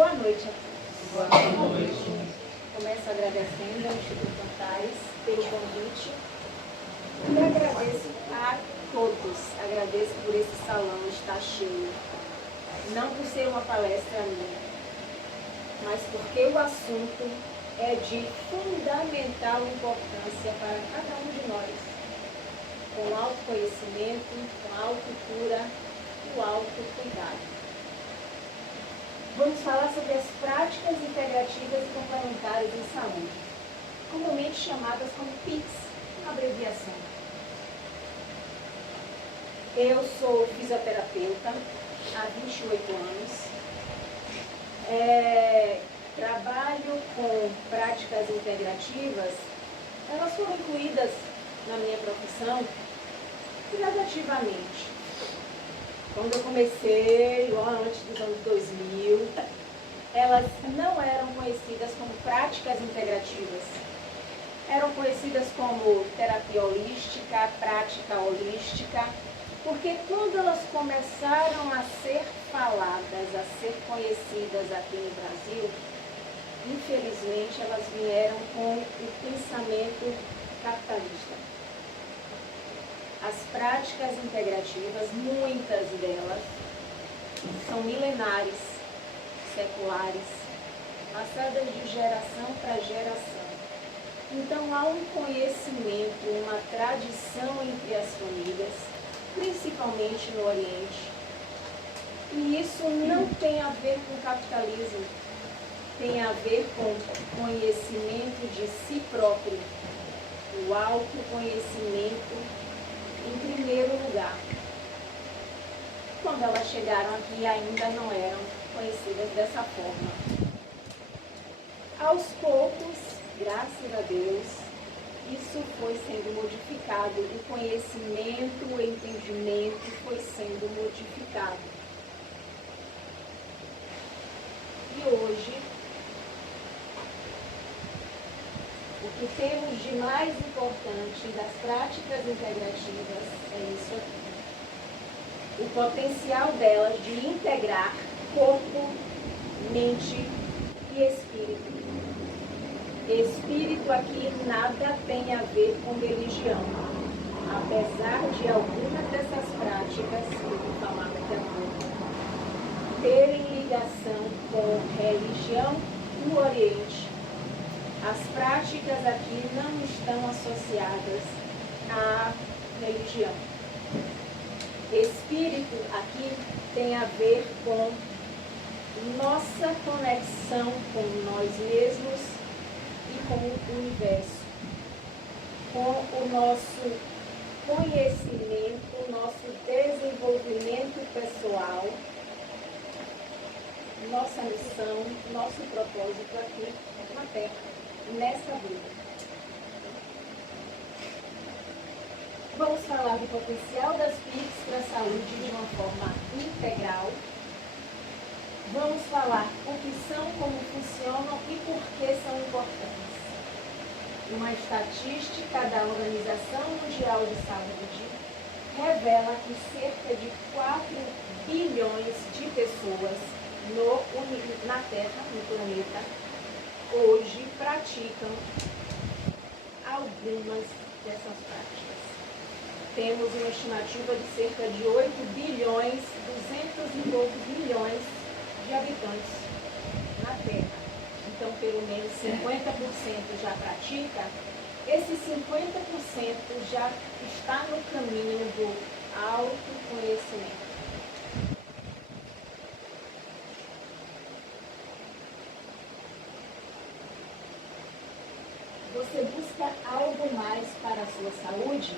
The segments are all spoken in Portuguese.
Boa noite a todos. Boa noite. Começo agradecendo ao Instituto Antares pelo convite e agradeço a todos. Agradeço por esse salão estar cheio. Não por ser uma palestra minha, mas porque o assunto é de fundamental importância para cada um de nós, com autoconhecimento, com a autocura e o autocuidado. Vamos falar sobre as práticas integrativas e complementares em saúde, comumente chamadas como PICs, abreviação. Eu sou fisioterapeuta há 28 anos. Trabalho com práticas integrativas. Elas foram incluídas na minha profissão gradativamente. Quando eu comecei, lá antes dos anos 2000, elas não eram conhecidas como práticas integrativas. Eram conhecidas como terapia holística, prática holística, porque quando elas começaram a ser faladas, a ser conhecidas aqui no Brasil, infelizmente elas vieram com o pensamento capitalista. As práticas integrativas, muitas delas, são milenares, seculares, passadas de geração para geração. Então há um conhecimento, uma tradição entre as famílias, principalmente no Oriente. E isso não tem a ver com capitalismo, tem a ver com conhecimento de si próprio, o autoconhecimento em primeiro lugar. Quando elas chegaram aqui, ainda não eram conhecidas dessa forma. Aos poucos, graças a Deus, isso foi sendo modificado, o conhecimento, o entendimento foi sendo modificado. E hoje, o que temos de mais importante das práticas integrativas é isso aqui. O potencial delas de integrar corpo, mente e espírito. Espírito aqui nada tem a ver com religião. Apesar de algumas dessas práticas, que eu vou falar daqui a pouco, terem ligação com religião no Oriente, as práticas aqui não estão associadas à religião. Espírito aqui tem a ver com nossa conexão com nós mesmos e com o universo, com o nosso conhecimento, nosso desenvolvimento pessoal, nossa missão, nosso propósito aqui na Terra, nessa vida. Vamos falar do potencial das PICs para a saúde de uma forma integral. Vamos falar o que são, como funcionam e por que são importantes. Uma estatística da Organização Mundial de Saúde revela que cerca de 4 bilhões de pessoas na Terra, no planeta, hoje praticam algumas dessas práticas. Temos uma estimativa de cerca de 8 bilhões, 200 e poucos milhões de habitantes na Terra. Então, pelo menos 50% já pratica. Esse 50% já está no caminho do autoconhecimento. Você busca algo mais para a sua saúde?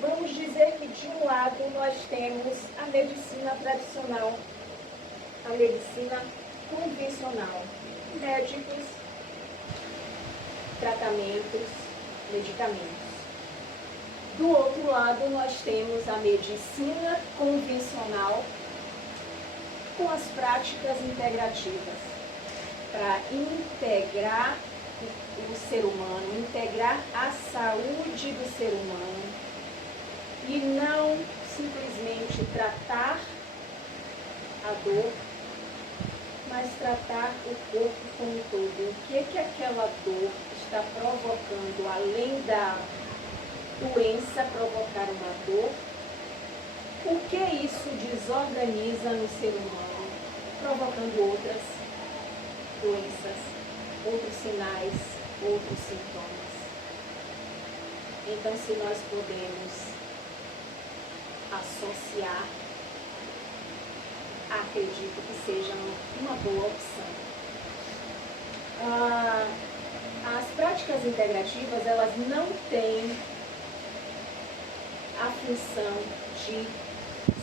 Vamos dizer que de um lado nós temos a medicina tradicional, a medicina convencional, médicos, tratamentos, medicamentos. Do outro lado nós temos a medicina convencional com as práticas integrativas, para integrar o ser humano, integrar a saúde do ser humano e não simplesmente tratar a dor mas tratar o corpo como um todo. O que aquela dor está provocando, além da doença provocar uma dor? Por que isso desorganiza no ser humano, provocando outras doenças, outros sinais, outros sintomas? Então, se nós podemos associar, acredito que seja uma boa opção. As práticas integrativas, elas não têm a função de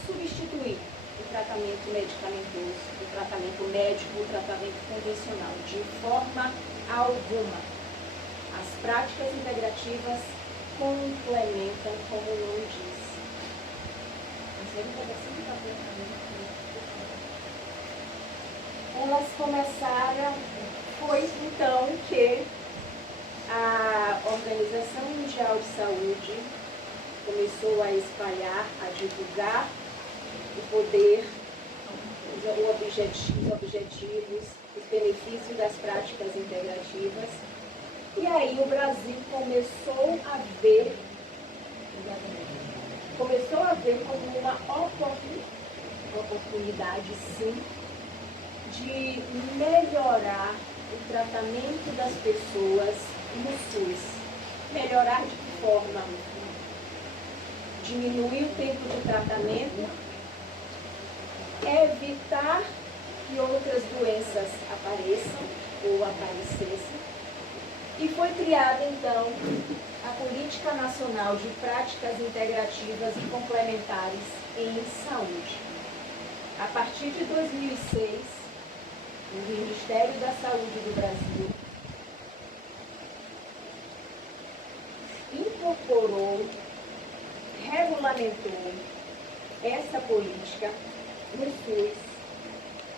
substituir o tratamento medicamentoso, o tratamento médico, o tratamento convencional, de forma alguma. As práticas integrativas complementam, como o nome diz. Elas começaram, foi então que a Organização Mundial de Saúde começou a espalhar, a divulgar o poder, os objetivos, os benefícios das práticas integrativas. E aí o Brasil começou a ver como uma oportunidade, sim, de melhorar o tratamento das pessoas no SUS. Melhorar de que forma? Diminuir o tempo de tratamento, evitar que outras doenças apareçam ou aparecessem. E foi criada, então, a Política Nacional de Práticas Integrativas e Complementares em Saúde. A partir de 2006, o Ministério da Saúde do Brasil incorporou, regulamentou essa política no SUS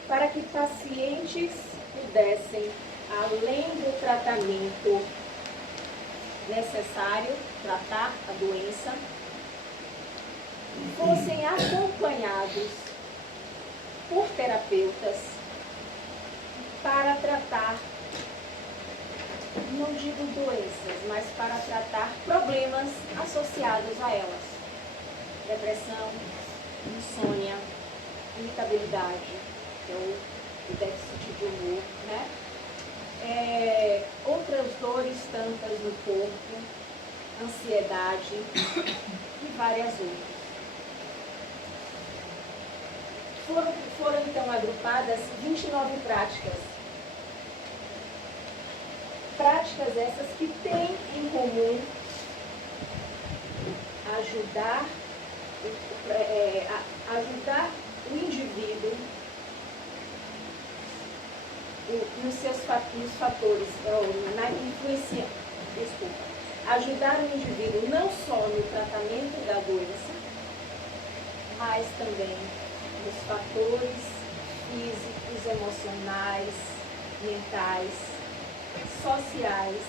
para que pacientes pudessem, além do tratamento necessário, tratar a doença, fossem acompanhados por terapeutas para tratar, não digo doenças, mas para tratar problemas associados a elas. Depressão, insônia, irritabilidade, que é o déficit de humor, né? Outras dores tantas no corpo, ansiedade e várias outras. Foram então agrupadas 29 práticas. Práticas essas que têm em comum ajudar o indivíduo nos fatores, na influência, ajudar o indivíduo não só no tratamento da doença, mas também nos fatores físicos, emocionais, mentais, sociais,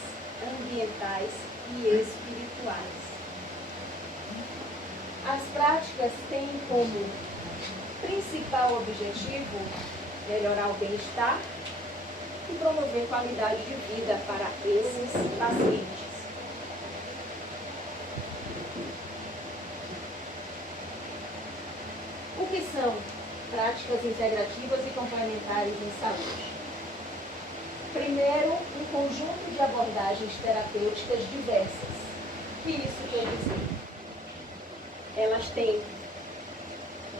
ambientais e espirituais. As práticas têm como principal objetivo melhorar o bem-estar e promover qualidade de vida para esses pacientes. O que são práticas integrativas e complementares em saúde? Primeiro, um conjunto de abordagens terapêuticas diversas. O que isso quer dizer? Elas têm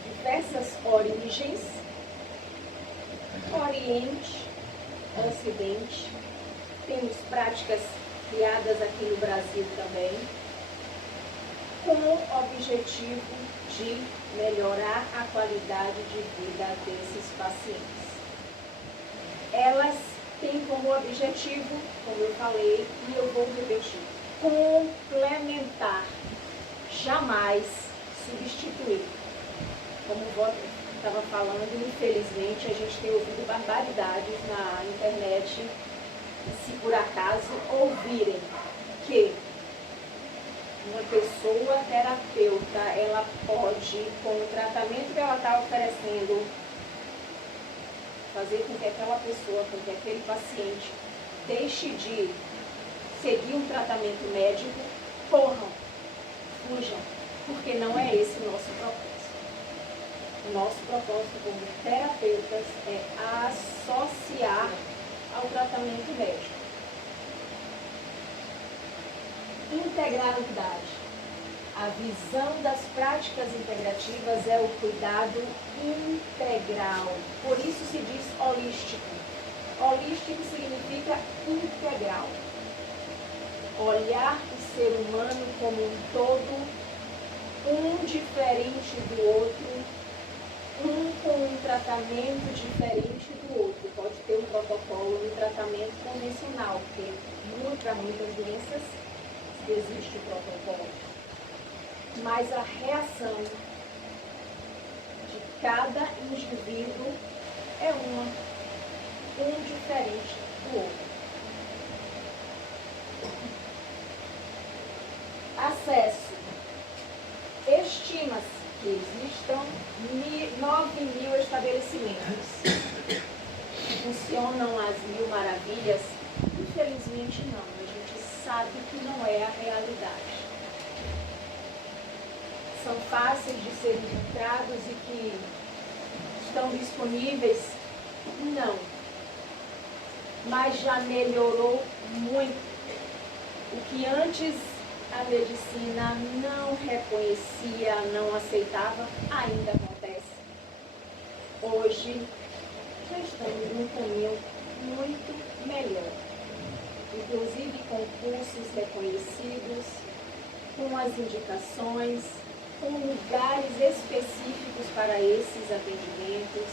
diversas origens, Oriente, Ocidente. Temos práticas criadas aqui no Brasil também, com o objetivo de melhorar a qualidade de vida desses pacientes. Elas têm como objetivo, como eu falei, e eu vou repetir, complementar, jamais substituir. Como eu estava falando, infelizmente a gente tem ouvido barbaridades na internet, se por acaso ouvirem que uma pessoa terapeuta, ela pode, com o tratamento que ela está oferecendo, fazer com que aquela pessoa, com que aquele paciente deixe de seguir um tratamento médico, corram, fujam, porque não é esse o nosso propósito. O nosso propósito como terapeutas é associar ao tratamento médico. Integralidade. A visão das práticas integrativas é o cuidado integral. Por isso se diz holístico. Holístico significa integral. Olhar o ser humano como um todo, um diferente do outro, um com um tratamento diferente do outro. Pode ter um protocolo de tratamento convencional, porque para muitas doenças existe o protocolo. Mas a reação de cada indivíduo é um diferente do outro. Acesso. Estima-se que existam 9.000 estabelecimentos. Funcionam as 1.000 maravilhas? Infelizmente não. A gente sabe que não é a realidade. São fáceis de serem encontrados e que estão disponíveis? Não. Mas já melhorou muito. O que antes a medicina não reconhecia, não aceitava, ainda acontece. Hoje já estamos num caminho muito melhor. Inclusive com cursos reconhecidos, com as indicações, com lugares específicos para esses atendimentos.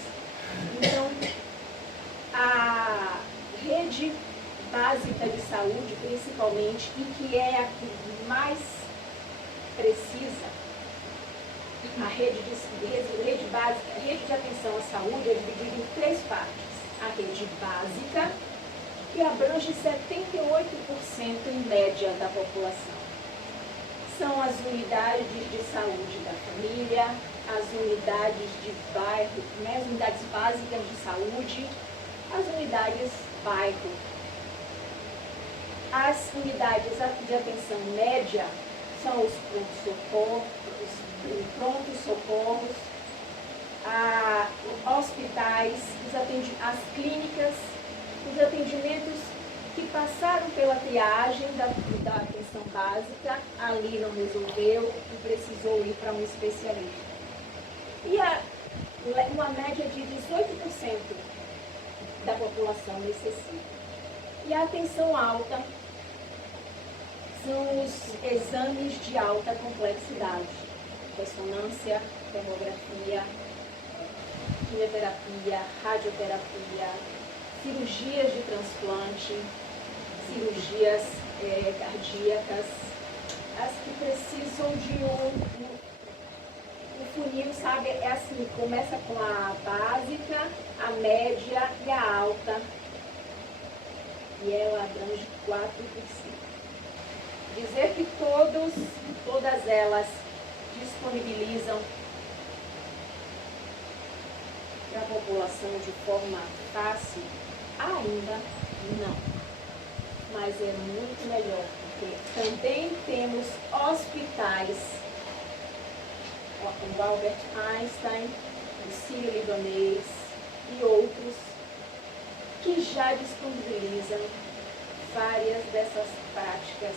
Então, a rede básica de saúde, principalmente, e que é a que mais precisa, a rede básica, a rede de atenção à saúde é dividida em 3 partes. A rede básica, que abrange 78% em média da população. São as unidades de saúde da família, as unidades de bairro, as unidades básicas de saúde, as unidades bairro. As unidades de atenção média são os prontos-socorros, hospitais, as clínicas, os atendimentos que passaram pela triagem da atenção básica, ali não resolveu e precisou ir para um especialista. E uma média de 18% da população necessita. E a atenção alta são os exames de alta complexidade, ressonância, tomografia, quimioterapia, radioterapia, cirurgias de transplante, cirurgias cardíacas, as que precisam de um funil, sabe? É assim, começa com a básica, a média e a alta, e ela abrange 4 por 5. Dizer que todas elas disponibilizam para a população de forma fácil, ainda não. Mas é muito melhor, porque também temos hospitais, o Albert Einstein, o Sírio-Libanês e outros, que já disponibilizam várias dessas práticas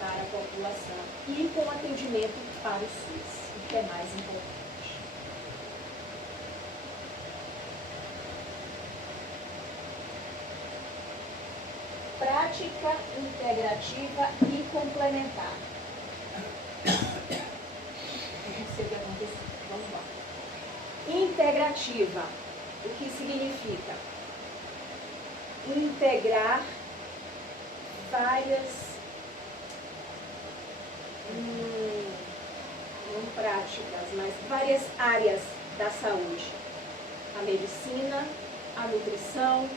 para a população e com atendimento para o SUS, o que é mais importante. Prática integrativa e complementar. Não sei o que aconteceu. Vamos lá. Integrativa. O que significa? Integrar várias não práticas, mas várias áreas da saúde. A medicina, a nutrição,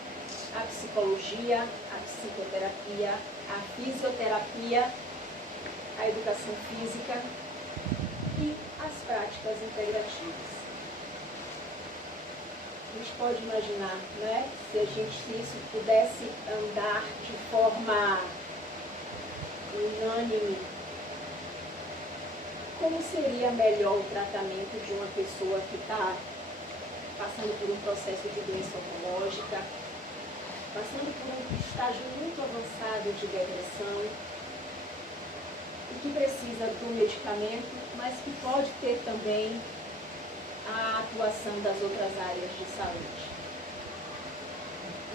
a psicologia, a psicoterapia, a fisioterapia, a educação física e as práticas integrativas. gente pode imaginar, né? Se isso pudesse andar de forma unânime, como seria melhor o tratamento de uma pessoa que está passando por um processo de doença oncológica, passando por um estágio muito avançado de depressão, e que precisa do medicamento, mas que pode ter também a atuação das outras áreas de saúde.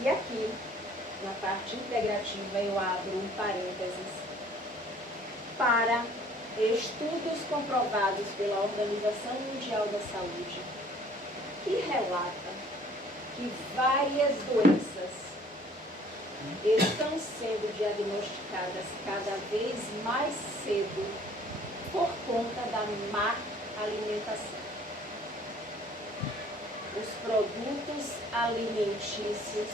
E aqui, na parte integrativa, eu abro um parênteses para estudos comprovados pela Organização Mundial da Saúde, que relata que várias doenças estão sendo diagnosticadas cada vez mais cedo por conta da má alimentação. Os produtos alimentícios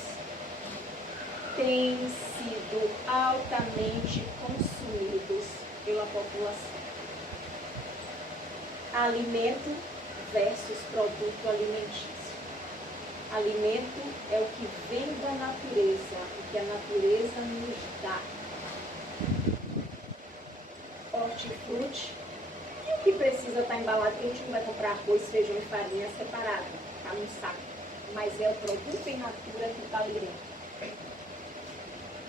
têm sido altamente consumidos pela população. Alimento versus produto alimentício. Alimento é o que vem da natureza, o que a natureza nos dá. Hortifruti, e o que precisa estar embalado, a gente não vai comprar arroz, feijão e farinha separado, está num saco. Mas é o produto in natura que está ali dentro.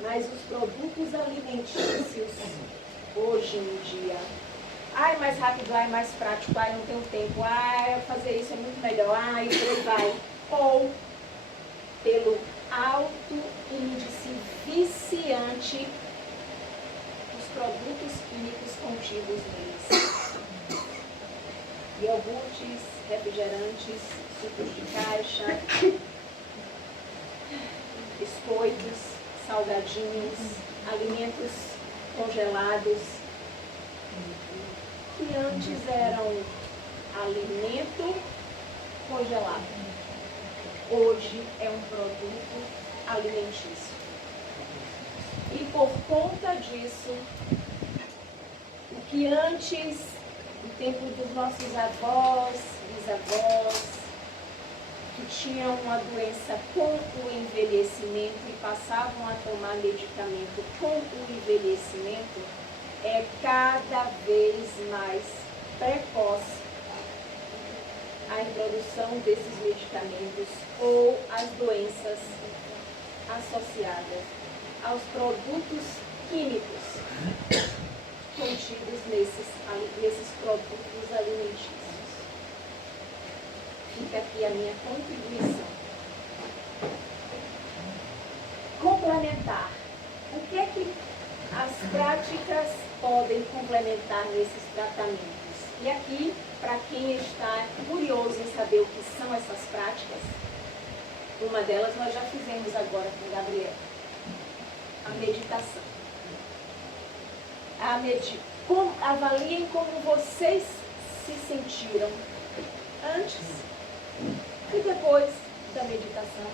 Mas os produtos alimentícios, hoje em dia, é mais rápido, é mais prático, não tenho tempo, fazer isso é muito melhor, e por aí vai. Ou pelo alto índice viciante dos produtos químicos contidos neles. Iogurtes, refrigerantes, sucos de caixa, biscoitos, salgadinhos, alimentos congelados, que antes eram alimento congelado. Hoje é um produto alimentício. E por conta disso, o que antes, no tempo dos nossos avós, bisavós, que tinham uma doença com o envelhecimento e passavam a tomar medicamento com o envelhecimento, é cada vez mais precoce a introdução desses medicamentos ou as doenças associadas aos produtos químicos contidos nesses produtos alimentícios. Fica aqui a minha contribuição. Complementar. O que é que as práticas podem complementar nesses tratamentos? E aqui, para quem está curioso em saber o que são essas práticas, uma delas nós já fizemos agora com o Gabriel. A meditação. Avaliem como vocês se sentiram antes e depois da meditação.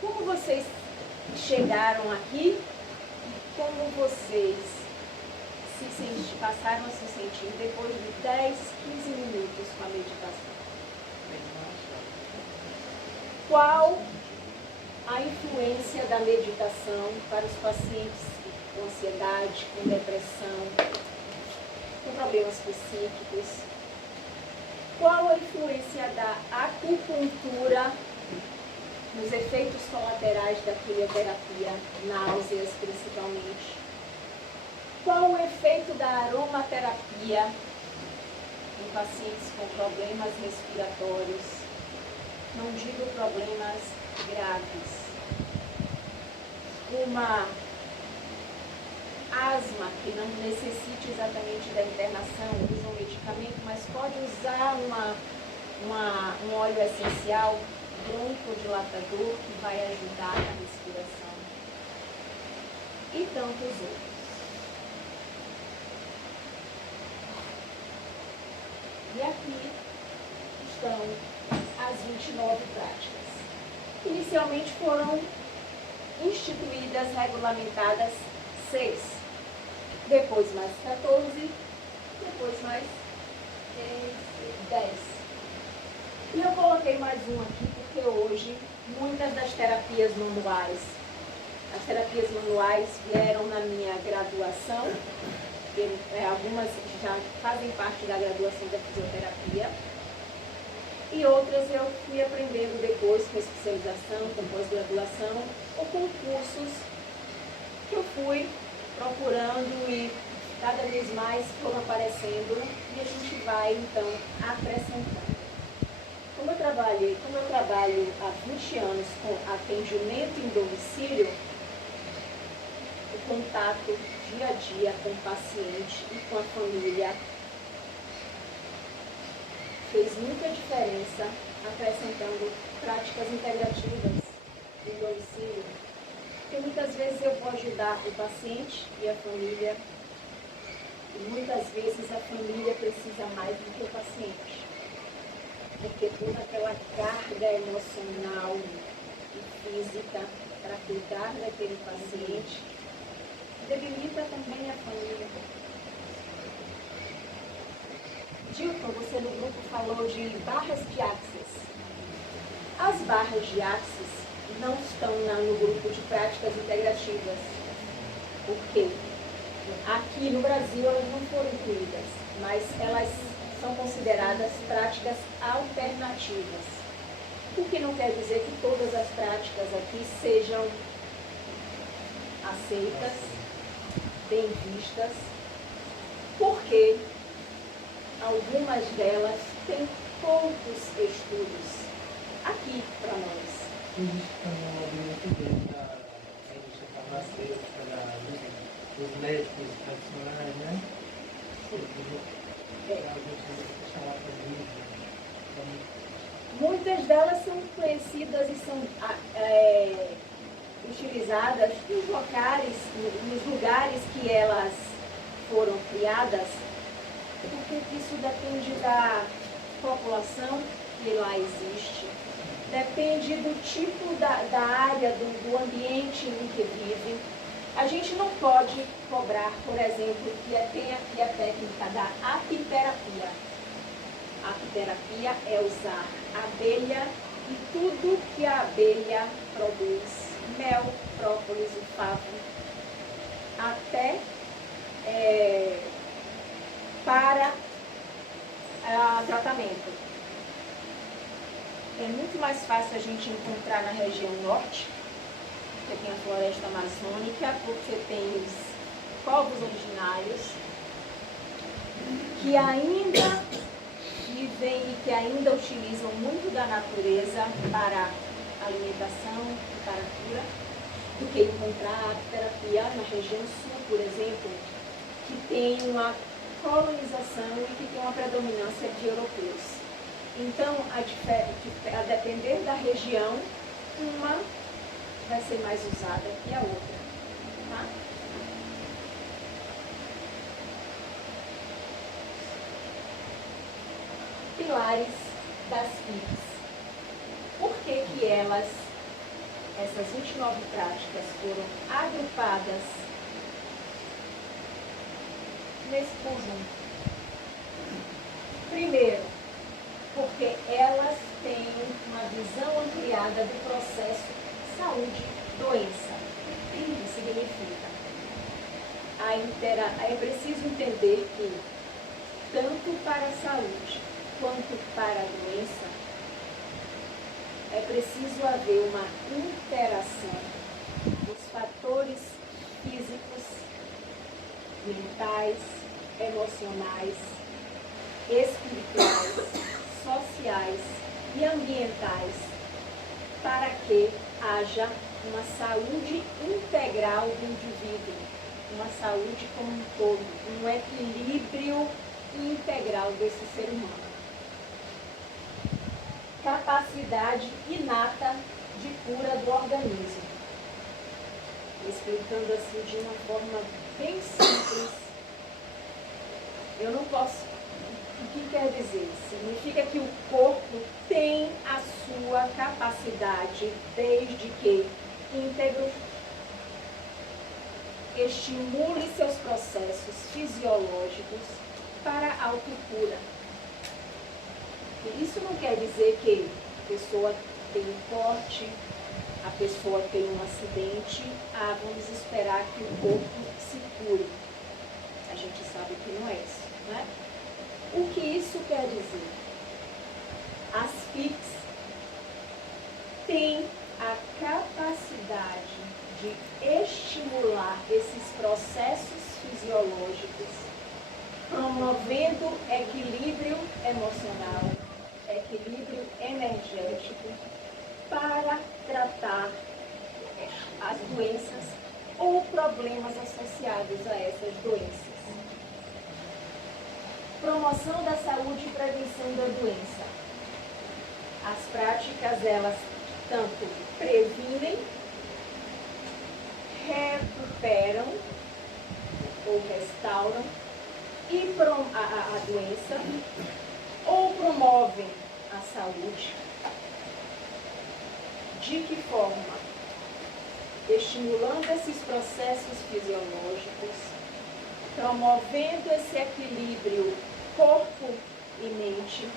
Como vocês chegaram aqui e como vocês passaram a se sentir depois de 10, 15 minutos com a meditação. Qual a influência da meditação para os pacientes com ansiedade, com depressão, com problemas psíquicos? Qual a influência da acupuntura nos efeitos colaterais da quimioterapia, náuseas principalmente? Qual o efeito da aromaterapia em pacientes com problemas respiratórios? Não digo problemas graves. Uma asma que não necessite exatamente da internação, usa um medicamento, mas pode usar um óleo essencial broncodilatador que vai ajudar na respiração. E tantos outros. E aqui estão as 29 práticas. Inicialmente foram instituídas, regulamentadas 6, depois mais 14, depois mais 10. E eu coloquei mais um aqui porque hoje muitas das terapias manuais, as terapias manuais vieram na minha graduação, algumas já fazem parte da graduação da fisioterapia, e outras eu fui aprendendo depois com especialização, com pós-graduação, ou com cursos que eu fui procurando e cada vez mais foram aparecendo e a gente vai então acrescentando. Como eu trabalho há 20 anos com atendimento em domicílio, o contato dia a dia com o paciente e com a família fez muita diferença, acrescentando práticas integrativas em domicílio, porque muitas vezes eu vou ajudar o paciente e a família, e muitas vezes a família precisa mais do que o paciente, porque toda aquela carga emocional e física para cuidar daquele paciente debilita também a família. Dilton, você no grupo falou de barras de axis. As barras de axis não estão no grupo de práticas integrativas. Por quê? Aqui no Brasil elas não foram incluídas, mas elas são consideradas práticas alternativas. O que não quer dizer que todas as práticas aqui sejam aceitas, bem vistas, porque algumas delas têm poucos estudos aqui para nós. Existe também um movimento dele da indústria farmacêutica, dos médicos tradicionais, né? Muitas delas são conhecidas e são utilizadas nos lugares que elas foram criadas, porque isso depende da população que lá existe, depende do tipo da área, do ambiente em que vive. A gente não pode cobrar, por exemplo, que tem aqui a técnica da apiterapia. A apiterapia é usar abelha e tudo que a abelha produz, mel, própolis e favo, até para tratamento. É muito mais fácil a gente encontrar na região norte, porque tem a floresta amazônica, porque tem os povos originários, que ainda vivem e que ainda utilizam muito da natureza para alimentação e para cura, do que encontrar a terapia na região sul, por exemplo, que tem uma colonização e que tem uma predominância de europeus. Então, a depender da região, uma vai ser mais usada que a outra. Tá? Pilares das PICs. Por que elas, essas 29 práticas, foram agrupadas nesse conjunto? Primeiro, porque elas têm uma visão ampliada do processo saúde-doença. O que isso significa? É preciso entender que, tanto para a saúde quanto para a doença, é preciso haver uma interação dos fatores físicos, mentais, emocionais, espirituais, sociais e ambientais, para que haja uma saúde integral do indivíduo, uma saúde como um todo, um equilíbrio integral desse ser humano. Capacidade inata de cura do organismo. Explicando assim de uma forma bem simples, eu não posso. O que quer dizer? Significa que o corpo tem a sua capacidade, desde que íntegro, estimule seus processos fisiológicos para a autocura. Isso não quer dizer que a pessoa tem um corte, a pessoa tem um acidente, vamos esperar que o corpo se cure. A gente sabe que não é isso, né? O que isso quer dizer? As PICs têm a capacidade de estimular esses processos fisiológicos, promovendo equilíbrio emocional, equilíbrio energético, para tratar as doenças ou problemas associados a essas doenças. Promoção da saúde e prevenção da doença. As práticas, elas tanto previnem, recuperam ou restauram a doença ou promovem a saúde. De que forma? Estimulando esses processos fisiológicos, promovendo esse equilíbrio corpo e mente,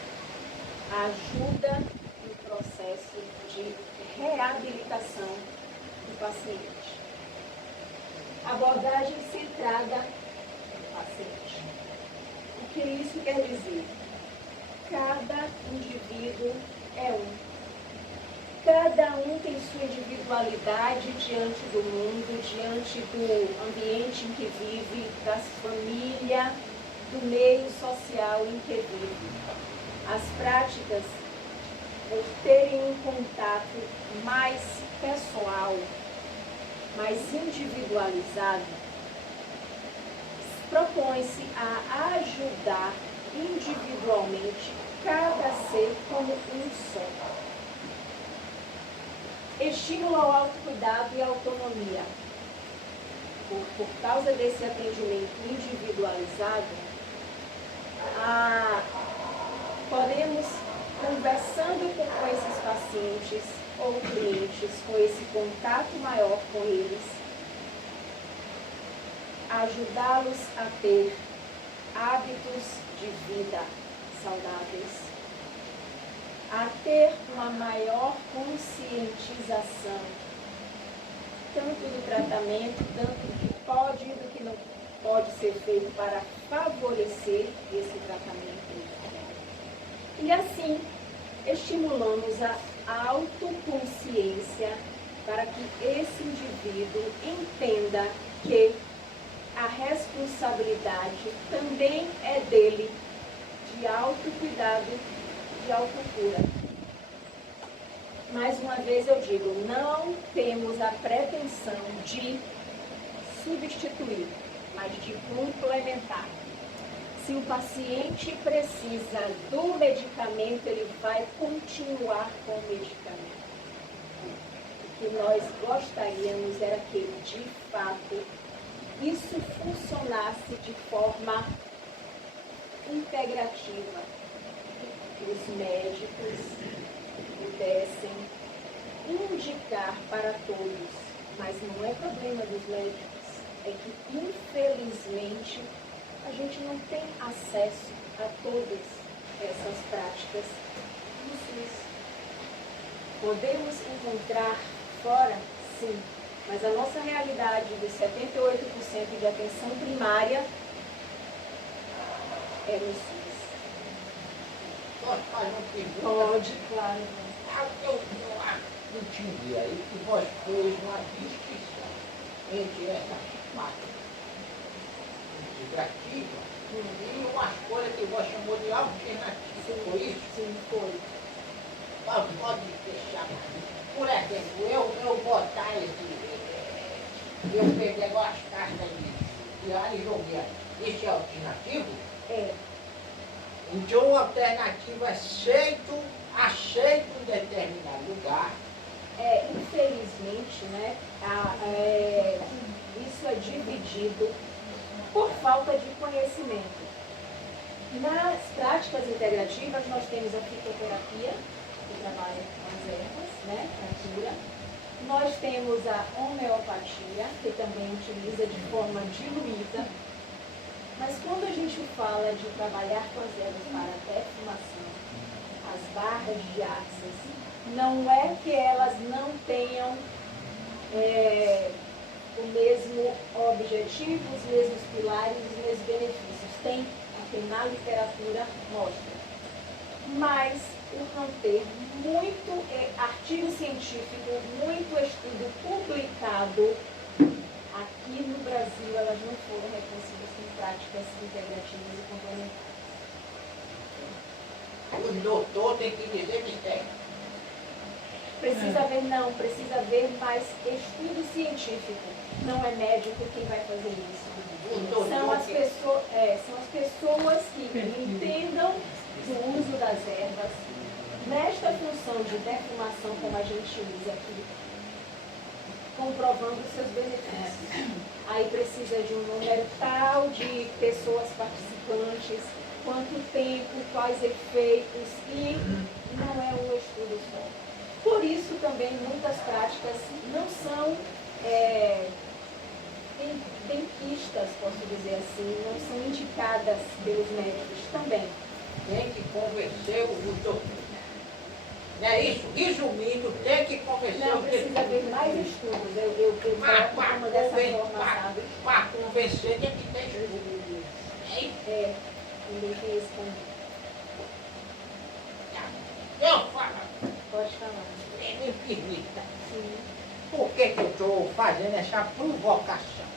ajuda no processo de reabilitação do paciente. Abordagem centrada no paciente. O que isso quer dizer? Cada indivíduo é um. Cada um tem sua individualidade diante do mundo, diante do ambiente em que vive, da família, do meio social em que vive. As práticas, por terem um contato mais pessoal, mais individualizado, propõe-se a ajudar individualmente cada ser como um só. Estímulo ao autocuidado e autonomia. Por causa desse atendimento individualizado, podemos, conversando com esses pacientes ou clientes, com esse contato maior com eles, ajudá-los a ter hábitos de vida saudáveis, a ter uma maior conscientização, tanto do tratamento, tanto do que pode e do que não pode ser feito para favorecer esse tratamento. E assim, estimulamos a autoconsciência para que esse indivíduo entenda que a responsabilidade também é dele de autocuidado, de autocura. Mais uma vez eu digo, não temos a pretensão de substituir, mas de complementar. Se o paciente precisa do medicamento, ele vai continuar com o medicamento. O que nós gostaríamos era que, de fato, isso funcionasse de forma integrativa. Que os médicos pudessem indicar para todos, mas não é problema dos médicos, é que, infelizmente, a gente não tem acesso a todas essas práticas no SUS. Podemos encontrar fora, sim, mas a nossa realidade dos 78% de atenção primária é no SUS. Posso fazer uma pergunta? Pode, claro. Eu entendi aí que vós fez uma distinção entre essas máquinas integrativas e uma escolha que vós chamou de alternativa. Foi isso? Sim, foi. Pode deixar. Por exemplo, eu botar eu peguei as cascas de alho e joguei. Isso é alternativo? É. Então, a alternativa é aceito em determinado lugar. Infelizmente, né, isso é dividido por falta de conhecimento. Nas práticas integrativas, nós temos a fitoterapia, que trabalha com as ervas, né, para cura. Nós temos a homeopatia, que também utiliza de forma diluída. Mas quando a gente fala de trabalhar com as ervas para a defumação, as barras de axis, não é que elas não tenham o mesmo objetivo, os mesmos pilares, os mesmos benefícios. Tem, porque na literatura mostra. Mas, por não ter muito artigo científico, muito estudo publicado, aqui no Brasil elas não foram reconhecidas como práticas integrativas e complementares. O doutor tem que dizer que tem. Precisa haver, não, precisa haver mais estudo científico. Não é médico quem vai fazer isso. São as pessoas que entendam o uso das ervas, nesta função de defumação como a gente usa aqui, comprovando os seus benefícios. Aí precisa de um número tal de pessoas participantes, quanto tempo, quais efeitos, e não é um estudo só. Por isso também muitas práticas não são benquistas, posso dizer assim, não são indicadas pelos médicos também. Tem que convencer o doutor. Não é isso? Resumindo, tem que convencer Não, o precisa haver mais estudos. Eu coloco uma dessa forma, sabe? Para convencer tem que ter estudo. Ninguém tem esse caminho. Eu falo, Pode falar. me permita. Sim. Por que eu estou fazendo essa provocação?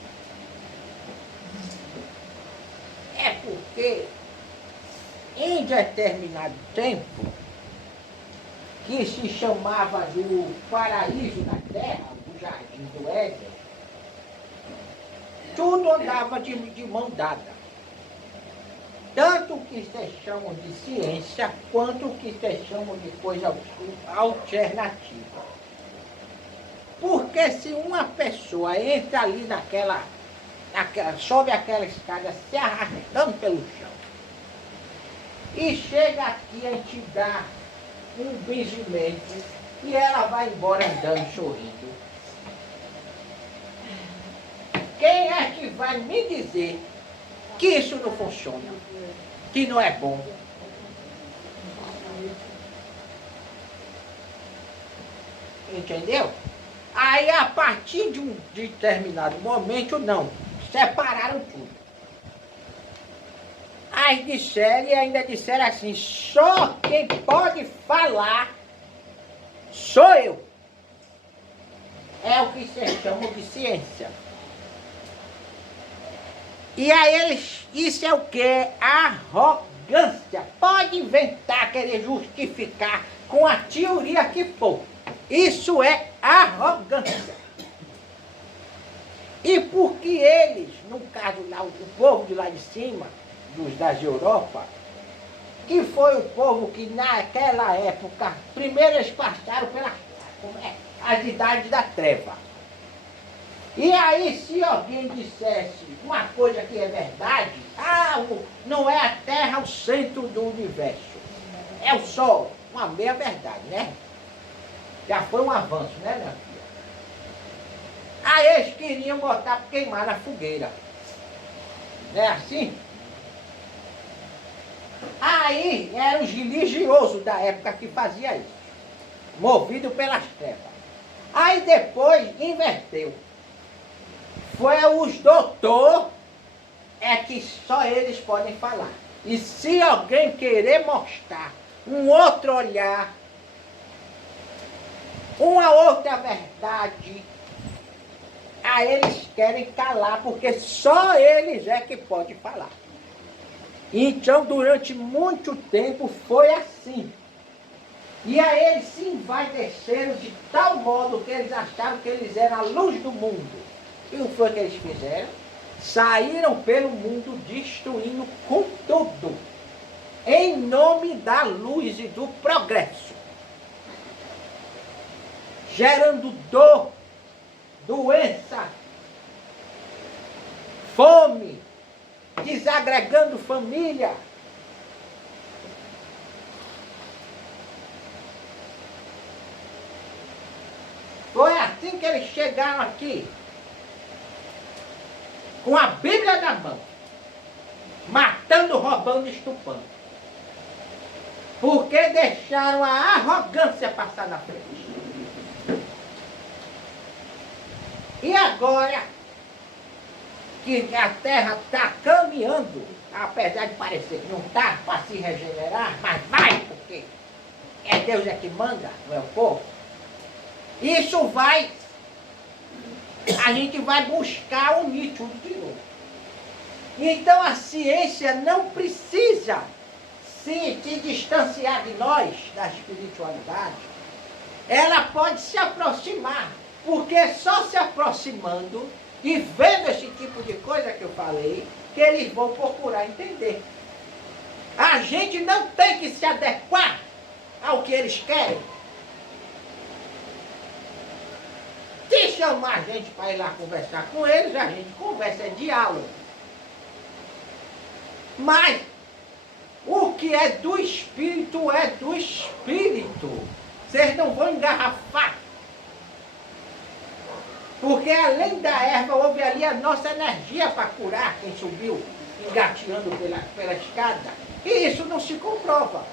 É porque, em determinado tempo, que se chamava do paraíso da terra, o jardim do Éden, tudo andava de mão dada. Tanto o que se chama de ciência, quanto o que se chama de coisa alternativa. Porque se uma pessoa entra ali sobe aquela escada se arrastando pelo chão, e chega aqui a te dar um benzimento, e ela vai embora andando, sorrindo. Quem é que vai me dizer que isso não funciona? Que não é bom? Entendeu? Aí, a partir de um determinado momento, não. Separaram tudo. Aí disseram, e ainda disseram assim, só quem pode falar sou eu. É o que se chama de ciência. E aí isso é o quê? Arrogância. Pode inventar, querer justificar com a teoria que for. Isso é arrogância. E porque eles, no caso lá, o povo de lá de cima, das Europa, que foi o povo que naquela época, primeiro eles passaram as idades da treva. E aí, se alguém dissesse uma coisa que é verdade, não é a Terra o centro do universo, é o Sol, uma meia verdade, né? Já foi um avanço, né, minha filha? Aí eles queriam botar para queimar na fogueira. Não é assim? Aí eram os religiosos da época que fazia isso, movido pelas trevas. Aí depois inverteu. Foi os doutores, é que só eles podem falar. E se alguém querer mostrar um outro olhar, uma outra verdade, aí eles querem calar, porque só eles é que podem falar. Então, durante muito tempo foi assim. E aí eles se envaideceram de tal modo que eles achavam que eles eram a luz do mundo. E o que foi que eles fizeram? Saíram pelo mundo destruindo com tudo, em nome da luz e do progresso, gerando dor, doença, fome, desagregando família. Foi assim que eles chegaram aqui, com a Bíblia na mão, matando, roubando e estupando. Porque deixaram a arrogância passar na frente. E agora que a Terra está caminhando, apesar de parecer que não está para se regenerar, mas vai, porque é Deus é que manda, não é o povo. Isso vai, a gente vai buscar unir tudo de novo. Então a ciência não precisa se distanciar de nós, da espiritualidade. Ela pode se aproximar, porque só se aproximando e vendo esse tipo de coisa que eu falei, que eles vão procurar entender. A gente não tem que se adequar ao que eles querem. Se chamar a gente para ir lá conversar com eles, a gente conversa, é diálogo. Mas o que é do Espírito é do Espírito. Vocês não vão engarrafar. Porque além da erva, houve ali a nossa energia para curar quem subiu, engateando pela escada. E isso não se comprova.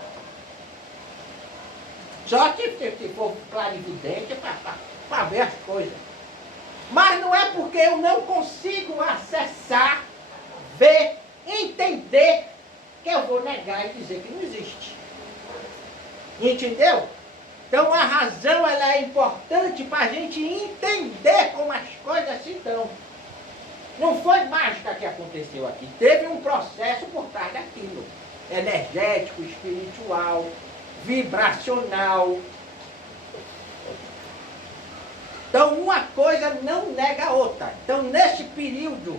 Só se for clarividente para ver as coisas. Mas não é porque eu não consigo acessar, ver, entender, que eu vou negar e dizer que não existe. Entendeu? Então a razão ela é importante para a gente entender como as coisas se dão. Não foi mágica que aconteceu aqui. Teve um processo por trás daquilo. Energético, espiritual, vibracional. Então uma coisa não nega a outra. Então nesse período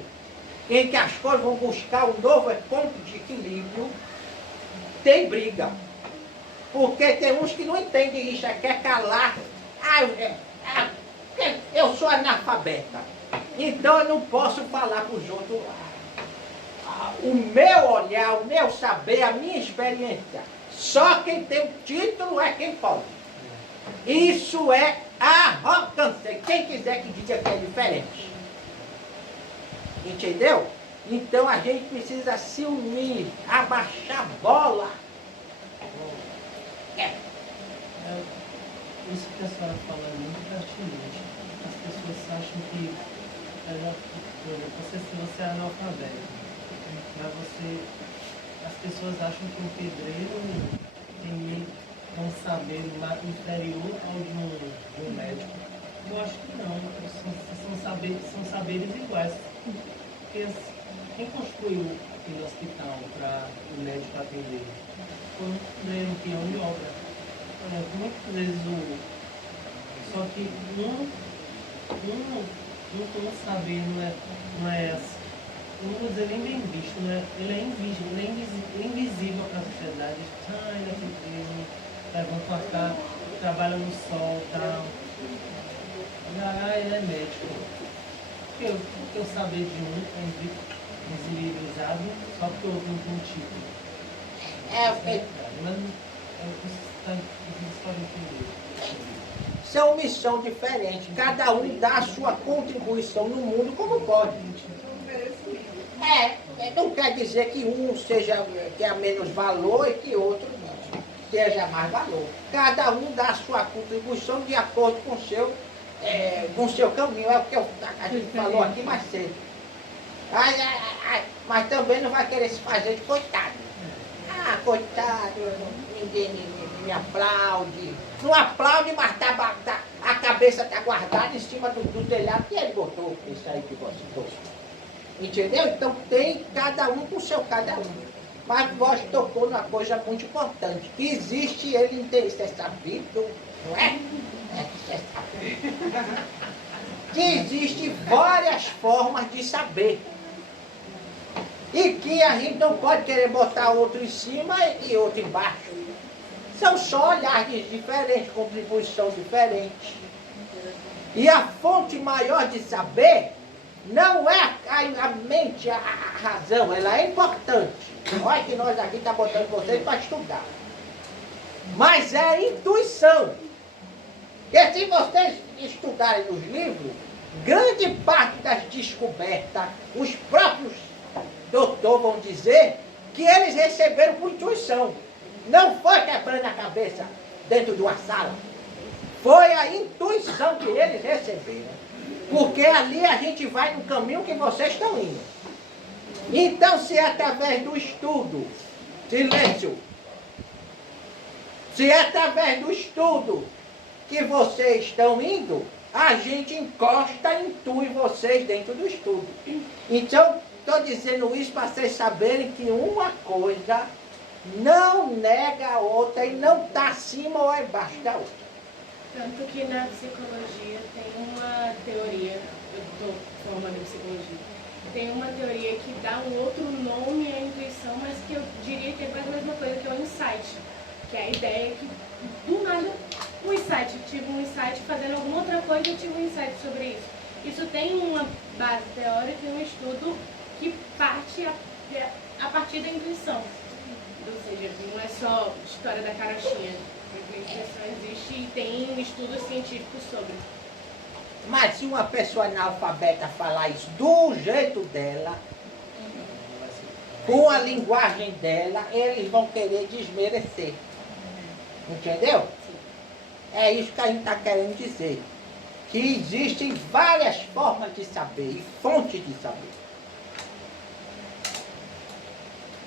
em que as coisas vão buscar um novo ponto de equilíbrio, tem briga. Porque tem uns que não entendem isso, quer calar. Eu sou analfabeta, então eu não posso falar para os outros o meu olhar, o meu saber, a minha experiência. Só quem tem o título é quem pode. Isso é arrogância. Quem quiser que diga que é diferente. Entendeu? Então a gente precisa se unir, abaixar a bola. Isso que a senhora fala é muito pertinente. As pessoas acham que você é analfabeto, mas as pessoas acham que o pedreiro tem um saber inferior ao de um médico. Eu acho que não, são saberes iguais. Porque quem construiu aquele hospital para o médico atender foi um pedreiro, um peão de obra. Muitas vezes só que um saber não é não vou dizer nem bem visto, ele é invisível para a sociedade. Ele é pedreiro, levanta a cá, trabalha no sol, tal. Ele é médico. Porque o saber de um é invisibilizado só porque o outro não tem um título. São missões diferentes. Cada um dá a sua contribuição no mundo como pode. Não quer dizer que um tenha menos valor e que outro seja mais valor. Cada um dá a sua contribuição de acordo com o seu caminho. É o que a gente falou aqui mais cedo. Mas também não vai querer se fazer de coitado. Coitado, ninguém me aplaude. Não aplaude, mas a cabeça está guardada em cima do telhado que ele botou isso aí que você trouxe. Entendeu? Então tem cada um com o seu cada um. Mas vós tocou numa coisa muito importante, que existe ele é sabido, não é? É sabido. Que existe várias formas de saber. E que a gente não pode querer botar outro em cima e outro embaixo. São só olhares diferentes, contribuição diferente. E a fonte maior de saber não é a mente, a razão, ela é importante. Olha que nós aqui estamos botando vocês para estudar. Mas é a intuição. Porque se vocês estudarem nos livros, grande parte das descobertas, os próprios doutores vão dizer que eles receberam por intuição. Não foi quebrando a cabeça dentro de uma sala. Foi a intuição que eles receberam. Porque ali a gente vai no caminho que vocês estão indo. Então, se é através do estudo, silêncio, se é através do estudo que vocês estão indo, a gente encosta e intui vocês dentro do estudo. Então, estou dizendo isso para vocês saberem que uma coisa não nega a outra e não está acima ou abaixo da outra. Tanto que na psicologia tem uma teoria, eu estou formando em psicologia, tem uma teoria que dá um outro nome à intuição, mas que eu diria que é quase a mesma coisa, que é o insight. Que é a ideia que, do nada, um insight. Eu tive um insight fazendo alguma outra coisa, eu tive um insight sobre isso. Isso tem uma base teórica e um estudo que parte a partir da intuição. Ou seja, não é só história da carochinha. A intuição existe e tem um estudo científico sobre. Mas se uma pessoa analfabeta falar isso do jeito dela, com a linguagem dela, eles vão querer desmerecer. Entendeu? É isso que a gente está querendo dizer. Que existem várias formas de saber e fontes de saber.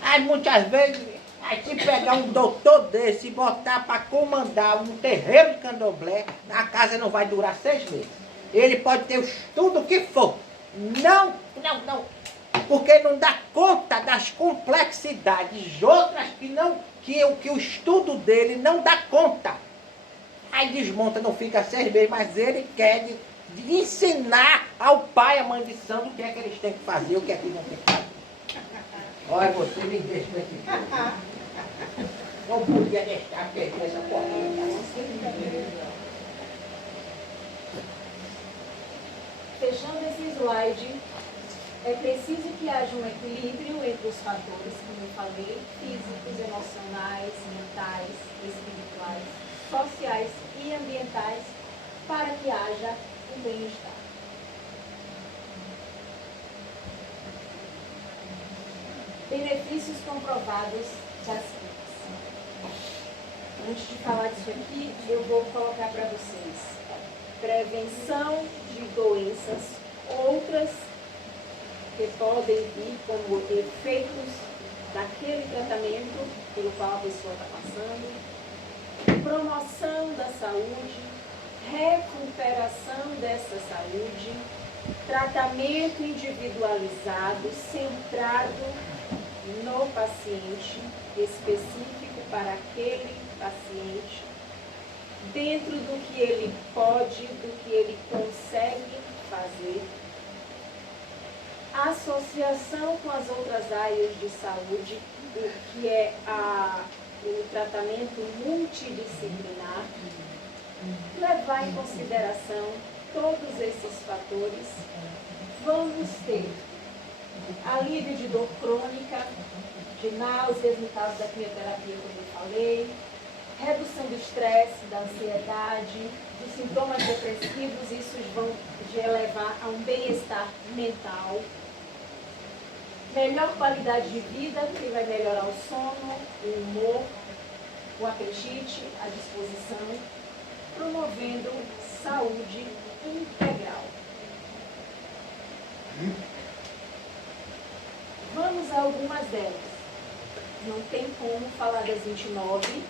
Aí muitas vezes, aí se pegar um doutor desse e botar para comandar um terreiro de candomblé, a casa não vai durar 6 meses. Ele pode ter o estudo que for. Não. Porque não dá conta das complexidades outras que o estudo dele não dá conta. Aí desmonta, não fica 6 meses, mas ele quer de ensinar ao pai, a mãe de santo, o que é que eles têm que fazer, o que é que não tem que fazer. Olha, você me deixa aqui. Não podia deixar perder essa porra. Fechando esse slide, é preciso que haja um equilíbrio entre os fatores, como eu falei, físicos, emocionais, mentais, espirituais, sociais e ambientais, para que haja um bem-estar. Benefícios comprovados das PICs. Antes de falar disso aqui, eu vou colocar para vocês prevenção de doenças, outras que podem vir como efeitos daquele tratamento pelo qual a pessoa está passando, promoção da saúde, recuperação dessa saúde, tratamento individualizado, centrado no paciente, específico para aquele paciente, dentro do que ele pode, do que ele consegue fazer, associação com as outras áreas de saúde, o que é o tratamento multidisciplinar, levar em consideração todos esses fatores. Vamos ter alívio de dor crônica, de náuseas no caso da quimioterapia, como eu falei, redução do estresse, da ansiedade, dos sintomas depressivos, isso vão levar a um bem-estar mental, melhor qualidade de vida, que vai melhorar o sono, o humor, o apetite, a disposição, promovendo saúde integral. Vamos a algumas delas. Não tem como falar das 29,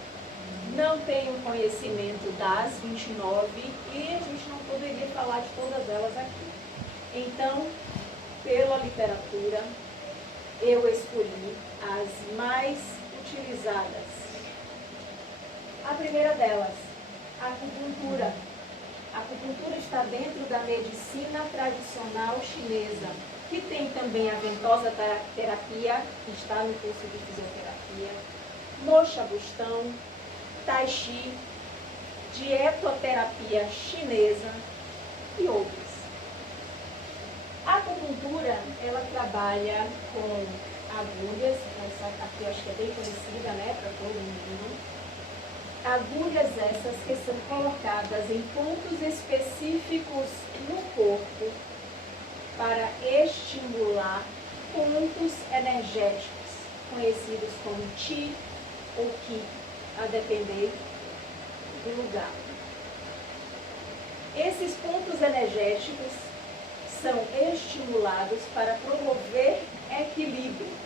não tenho conhecimento das 29 e a gente não poderia falar de todas elas aqui. Então, pela literatura, eu escolhi as mais utilizadas. A primeira delas, a acupuntura. A acupuntura está dentro da medicina tradicional chinesa, que tem também a ventosa terapia, que está no curso de fisioterapia, moxa-bustão, tai chi, dietoterapia chinesa e outras. A acupuntura, ela trabalha com agulhas, essa aqui eu acho que é bem conhecida, né, para todo mundo. Agulhas essas que são colocadas em pontos específicos no corpo para estimular pontos energéticos, conhecidos como Qi, ou ki, a depender do lugar. Esses pontos energéticos são estimulados para promover equilíbrio.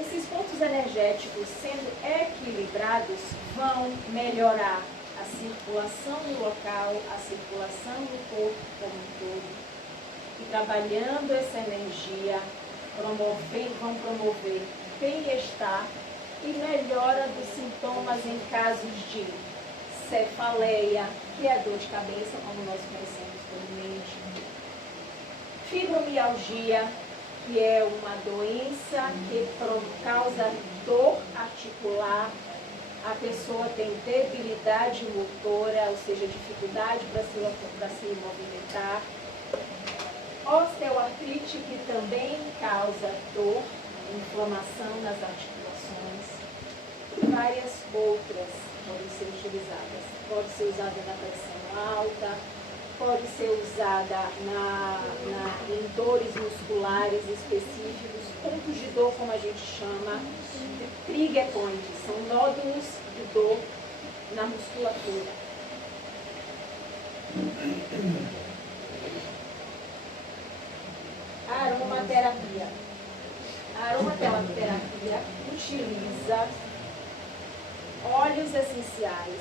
Esses pontos energéticos sendo equilibrados vão melhorar a circulação no local, a circulação no corpo como um todo. E trabalhando essa energia, vão promover bem-estar e melhora dos sintomas em casos de cefaleia, que é a dor de cabeça, como nós conhecemos comumente, fibromialgia, que é uma doença que causa dor articular, a pessoa tem debilidade motora, ou seja, dificuldade para se movimentar, osteoartrite, que também causa dor, inflamação nas articulações, e várias outras podem ser utilizadas. Pode ser usada na pressão alta, pode ser usada em dores musculares específicos, pontos de dor, como a gente chama, trigger points, são nódulos de dor na musculatura. A aromaterapia. A aromaterapia utiliza óleos essenciais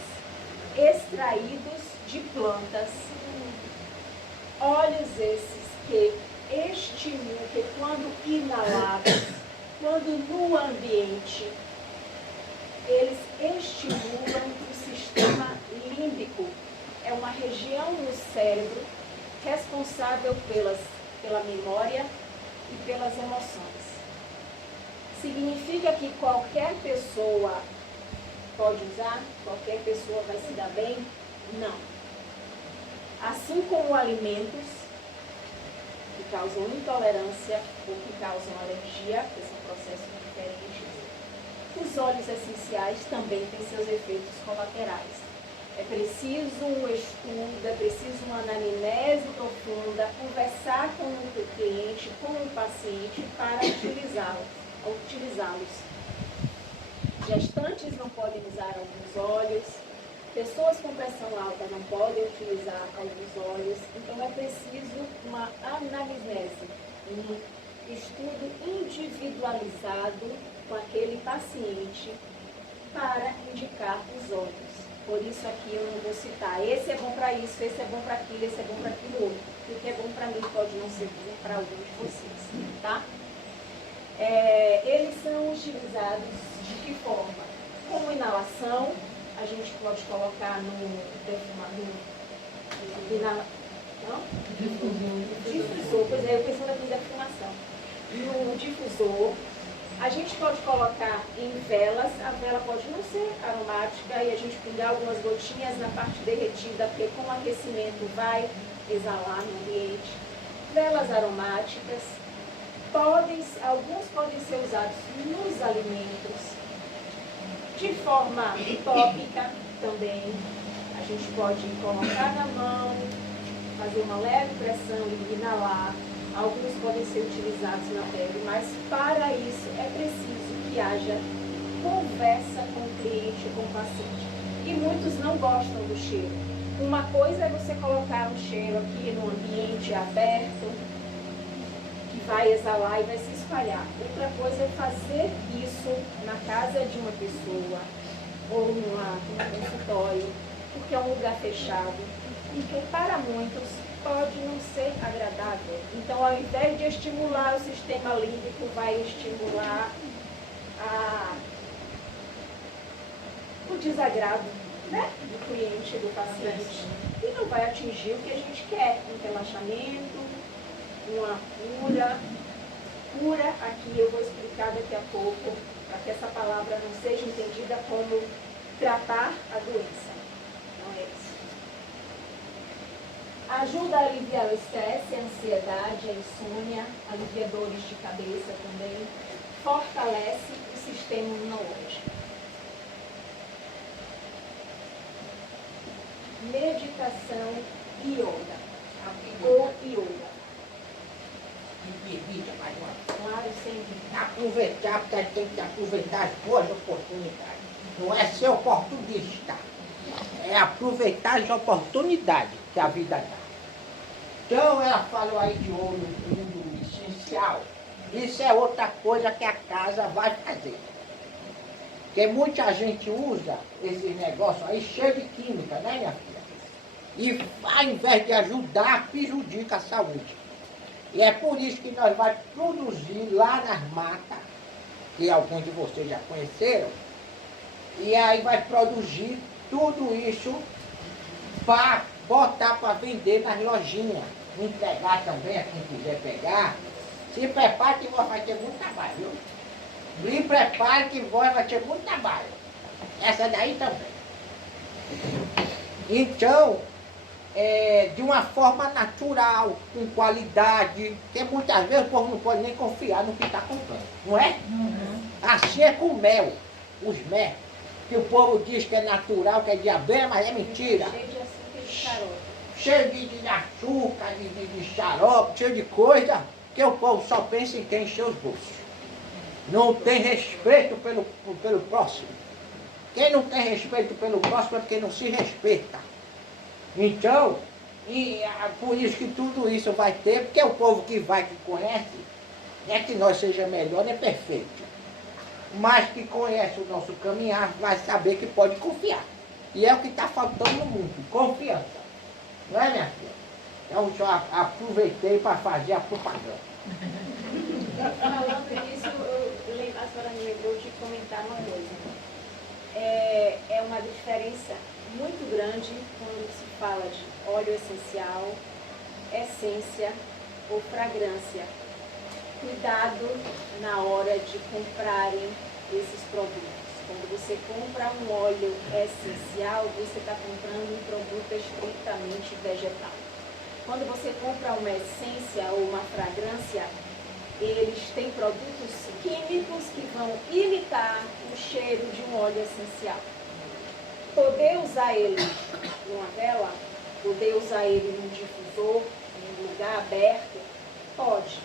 extraídos de plantas, óleos esses que estimulam, que quando inalados, quando no ambiente, eles estimulam o sistema límbico. É uma região no cérebro responsável pela memória e pelas emoções. Significa que qualquer pessoa pode usar? Qualquer pessoa vai se dar bem? Não. Assim como alimentos que causam intolerância ou que causam alergia, que são processos diferentes, os óleos essenciais também têm seus efeitos colaterais. É preciso um estudo, é preciso uma anamnese profunda, conversar com o cliente, com o paciente para utilizá-los. Gestantes não podem usar alguns óleos, pessoas com pressão alta não podem utilizar alguns óleos, então é preciso uma anamnese, um estudo individualizado com aquele paciente para indicar os óleos. Por isso aqui eu não vou citar, esse é bom para isso, esse é bom para aquilo, esse é bom para aquilo outro. O que é bom para mim pode não ser bom para algum de vocês, tá? Eles são utilizados de que forma? Como inalação, a gente pode colocar no difusor, pois é, eu pensando aqui em defumação. No difusor, a gente pode colocar em velas, a vela pode não ser aromática e a gente pingar algumas gotinhas na parte derretida, porque com o aquecimento vai exalar no ambiente. Velas aromáticas, alguns podem ser usados nos alimentos, de forma tópica também. A gente pode colocar na mão, fazer uma leve pressão e inalar. Alguns podem ser utilizados na pele, mas para isso é preciso que haja conversa com o cliente, com o paciente. E muitos não gostam do cheiro. Uma coisa é você colocar um cheiro aqui no ambiente aberto, que vai exalar e vai se espalhar. Outra coisa é fazer isso na casa de uma pessoa ou num consultório, porque é um lugar fechado e que para muitos pode não ser agradável. Então, ao invés de estimular o sistema límbico, vai estimular o desagrado, né, do cliente, do paciente. E não vai atingir o que a gente quer, um relaxamento, uma cura. Aqui eu vou explicar daqui a pouco, para que essa palavra não seja entendida como tratar a doença. Não é isso. Ajuda a aliviar o estresse, a ansiedade, a insônia, alivia dores de cabeça também, fortalece o sistema imunológico. Meditação yoga, ou yoga. me permita mais uma coisa. Claro, sempre. Aproveitar, porque a gente tem que aproveitar as boas oportunidades. Não é ser oportunista, é aproveitar as oportunidades que a vida dá. Então ela falou aí de ouro no mundo essencial. Isso é outra coisa que a casa vai fazer. Porque muita gente usa esses negócios aí cheio de química, né, minha filha? E ao invés de ajudar, prejudica a saúde. E é por isso que nós vamos produzir lá nas matas, que alguns de vocês já conheceram, e aí vai produzir tudo isso para botar para vender nas lojinhas. Entregar também a quem quiser pegar. Se prepare que vós vai ter muito trabalho, viu? Me prepare que vós vai ter muito trabalho. Essa daí também. Então, de uma forma natural, com qualidade, porque muitas vezes o povo não pode nem confiar no que está comprando, não é? Assim é com o mel, os mel, que o povo diz que é natural, que é de abelha, mas é mentira. Cheio de açúcar e de xarope. Cheio de açúcar, de xarope, cheio de coisa, que o povo só pensa em quem encher os bolsos. Não tem respeito pelo próximo. Quem não tem respeito pelo próximo é porque não se respeita. Então, por isso que tudo isso vai ter, porque o povo que vai, que conhece, não é que nós seja melhor, não é perfeito. Mas que conhece o nosso caminhar, vai saber que pode confiar. E é o que está faltando no mundo, confiança. Não é, minha filha? Então, eu aproveitei para fazer a propaganda. Falando nisso, a senhora me lembrou de comentar uma coisa. É uma diferença muito grande quando se fala de óleo essencial, essência ou fragrância. Cuidado na hora de comprarem esses produtos. Quando você compra um óleo essencial, você está comprando um produto estritamente vegetal. Quando você compra uma essência ou uma fragrância, eles têm produtos químicos que vão imitar o cheiro de um óleo essencial. Poder usar ele numa vela, poder usar ele num difusor, em um lugar aberto, pode.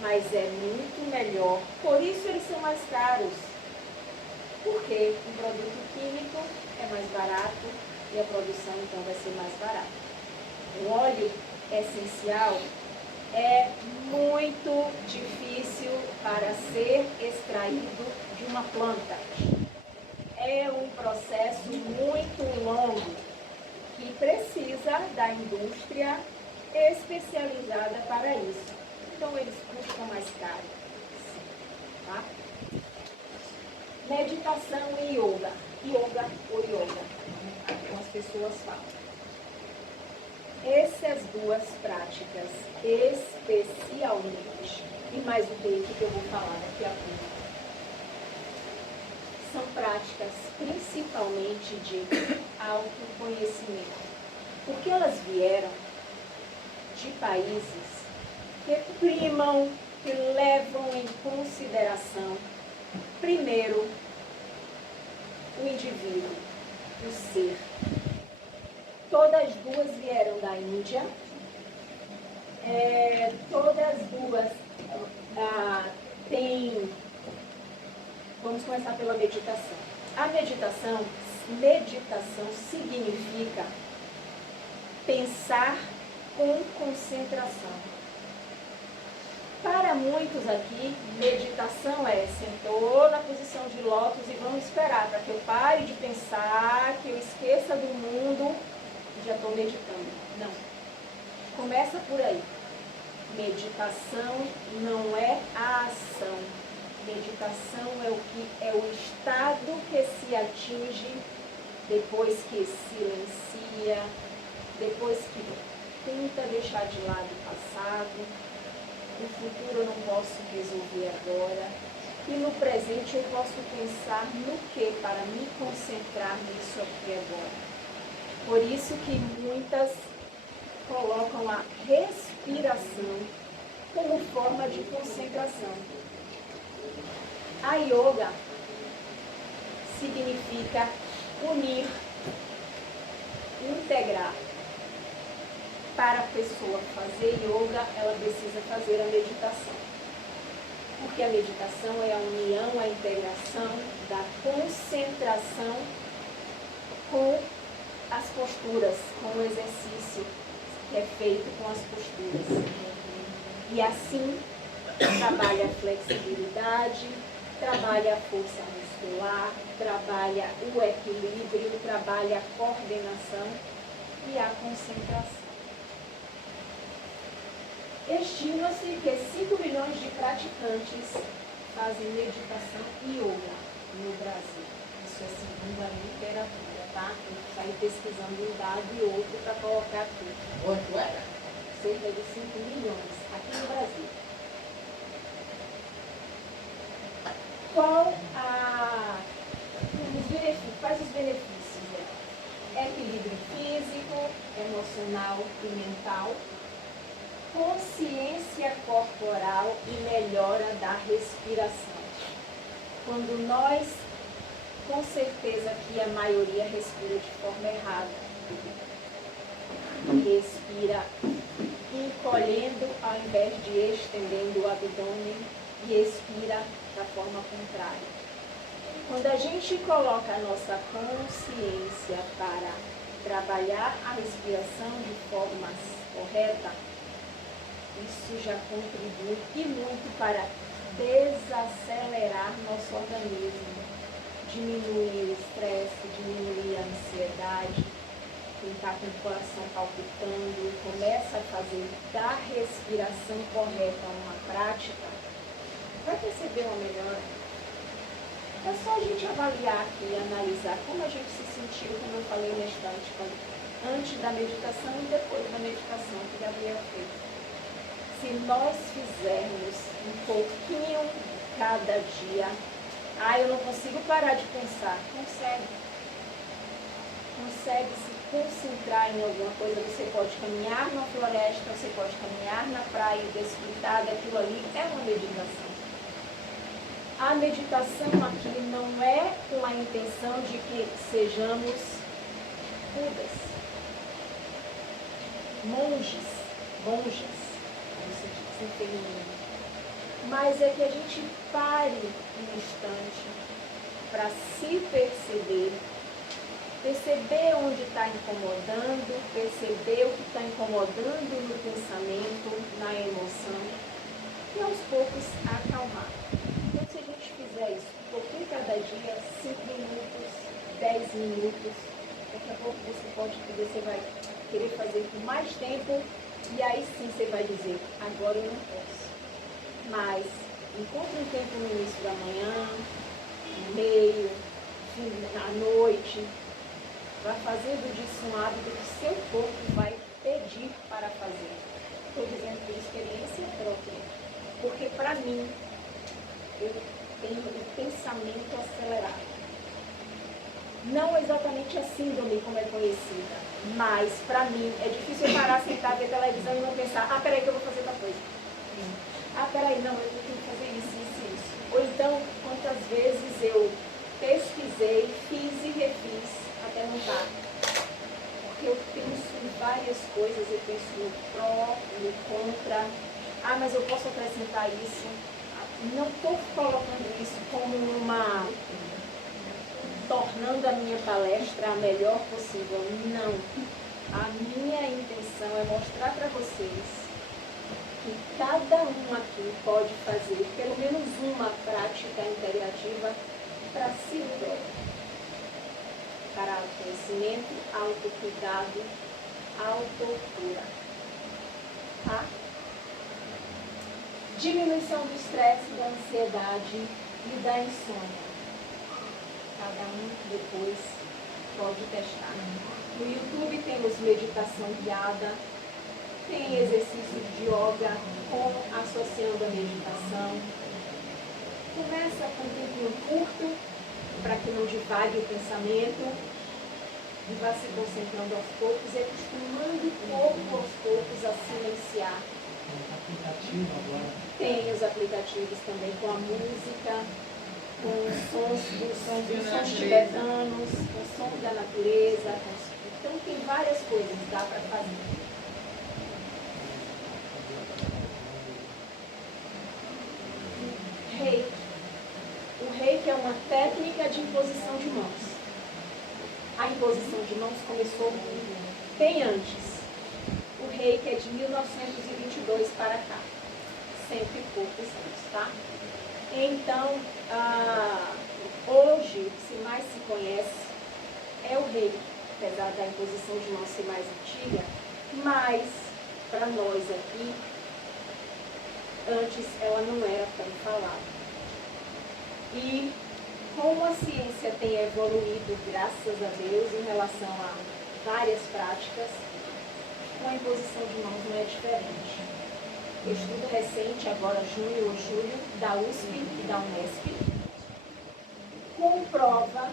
Mas é muito melhor. Por isso eles são mais caros. Porque um produto químico é mais barato e a produção então vai ser mais barata. O óleo essencial é muito difícil para ser extraído de uma planta. É um processo muito longo que precisa da indústria especializada para isso. Então eles custam mais caro. Tá? Meditação e yoga. Yoga ou yoga, como as pessoas falam. Essas duas práticas, especialmente, e mais o que eu vou falar daqui a pouco, são práticas principalmente de autoconhecimento, porque elas vieram de países que primam, que levam em consideração, primeiro, o indivíduo, o ser. Todas duas vieram da Índia. Todas duas têm... Vamos começar pela meditação. A meditação significa pensar com concentração. Para muitos aqui, meditação sentou na posição de lótus e vamos esperar para que eu pare de pensar, que eu esqueça do mundo e já estou meditando. Não. Começa por aí. Meditação não é a ação. Meditação é o estado que se atinge depois que silencia, depois que tenta deixar de lado o passado. O futuro eu não posso resolver agora. E no presente eu posso pensar no que para me concentrar nisso aqui agora. Por isso que muitas colocam a respiração como forma de concentração. A yoga significa unir, integrar. para a pessoa fazer yoga, ela precisa fazer a meditação. Porque a meditação é a união, a integração da concentração com as posturas, com o exercício que é feito com as posturas. E assim, trabalha a flexibilidade, trabalha a força muscular, trabalha o equilíbrio, trabalha a coordenação e a concentração. Estima-se que 5 milhões de praticantes fazem meditação e yoga no Brasil. Isso é segundo a literatura, tá? Eu saí pesquisando um dado e outro para colocar aqui. Quanto era? Cerca de 5 milhões aqui no Brasil. Quais os benefícios dela? Equilíbrio físico, emocional e mental, consciência corporal e melhora da respiração. Quando nós, com certeza que a maioria respira de forma errada, respira encolhendo ao invés de estendendo o abdômen e expira da forma contrária. Quando a gente coloca a nossa consciência para trabalhar a respiração de forma correta, isso já contribui e muito para desacelerar nosso organismo, diminuir o estresse, diminuir a ansiedade. Quem está com o coração palpitando, começa a fazer da respiração correta uma prática, vai perceber uma melhora. É só a gente avaliar aqui e analisar como a gente se sentiu, como eu falei na estante, antes da meditação e depois da meditação que Gabriel fez. Se nós fizermos um pouquinho cada dia, eu não consigo parar de pensar. Consegue. Consegue se concentrar em alguma coisa. Você pode caminhar na floresta, você pode caminhar na praia e desfrutar daquilo ali. É uma meditação. A meditação aqui não é com a intenção de que sejamos budas, monges, como se diz em feminino. Mas é que a gente pare um instante para se perceber onde está incomodando, perceber o que está incomodando no pensamento, na emoção, e aos poucos acalmar. Então, se a gente fizer isso um pouquinho cada dia, 5 minutos, 10 minutos, daqui a pouco você vai querer fazer por mais tempo, e aí sim você vai dizer, agora eu não posso. Mas encontre um tempo no início da manhã, no meio, à noite, vai fazendo disso um hábito que seu corpo vai pedir para fazer. Estou dizendo por experiência própria, porque para mim, eu tenho o pensamento acelerado. Não exatamente a síndrome como é conhecida, mas para mim é difícil eu parar, sentar, ver televisão e não pensar, peraí que eu vou fazer outra coisa. Peraí, não, eu tenho que fazer isso, isso e isso. Ou então, quantas vezes eu pesquisei, fiz e refiz até não dar. Porque eu penso em várias coisas, eu penso no pró, no contra. Mas eu posso acrescentar isso. Não estou colocando isso como tornando a minha palestra a melhor possível. Não. A minha intenção é mostrar para vocês que cada um aqui pode fazer pelo menos uma prática integrativa para si próprio. Para autoconhecimento, autocuidado, autocura. Tá? Diminuição do estresse, da ansiedade e da insônia. Cada um depois pode testar. No YouTube temos meditação guiada, tem exercícios de yoga associando a meditação. Começa com um tempinho curto, para que não divague o pensamento, e vá se concentrando aos poucos e acostumando pouco aos poucos a silenciar. Aplicativo agora. Tem os aplicativos também com a música, com os sons tibetanos, com os sons da natureza. Então tem várias coisas que dá para fazer. uma técnica de imposição de mãos. A imposição de mãos começou bem antes. O reiki é de 1922 para cá. 100 e poucos anos, tá? Então, hoje, o que mais se conhece é o reiki, apesar da imposição de mãos ser mais antiga, mas, para nós aqui, antes ela não era tão falada. E como a ciência tem evoluído, graças a Deus, em relação a várias práticas, com a imposição de mãos não é diferente. Estudo recente, agora junho ou julho, da USP e da Unesp, comprova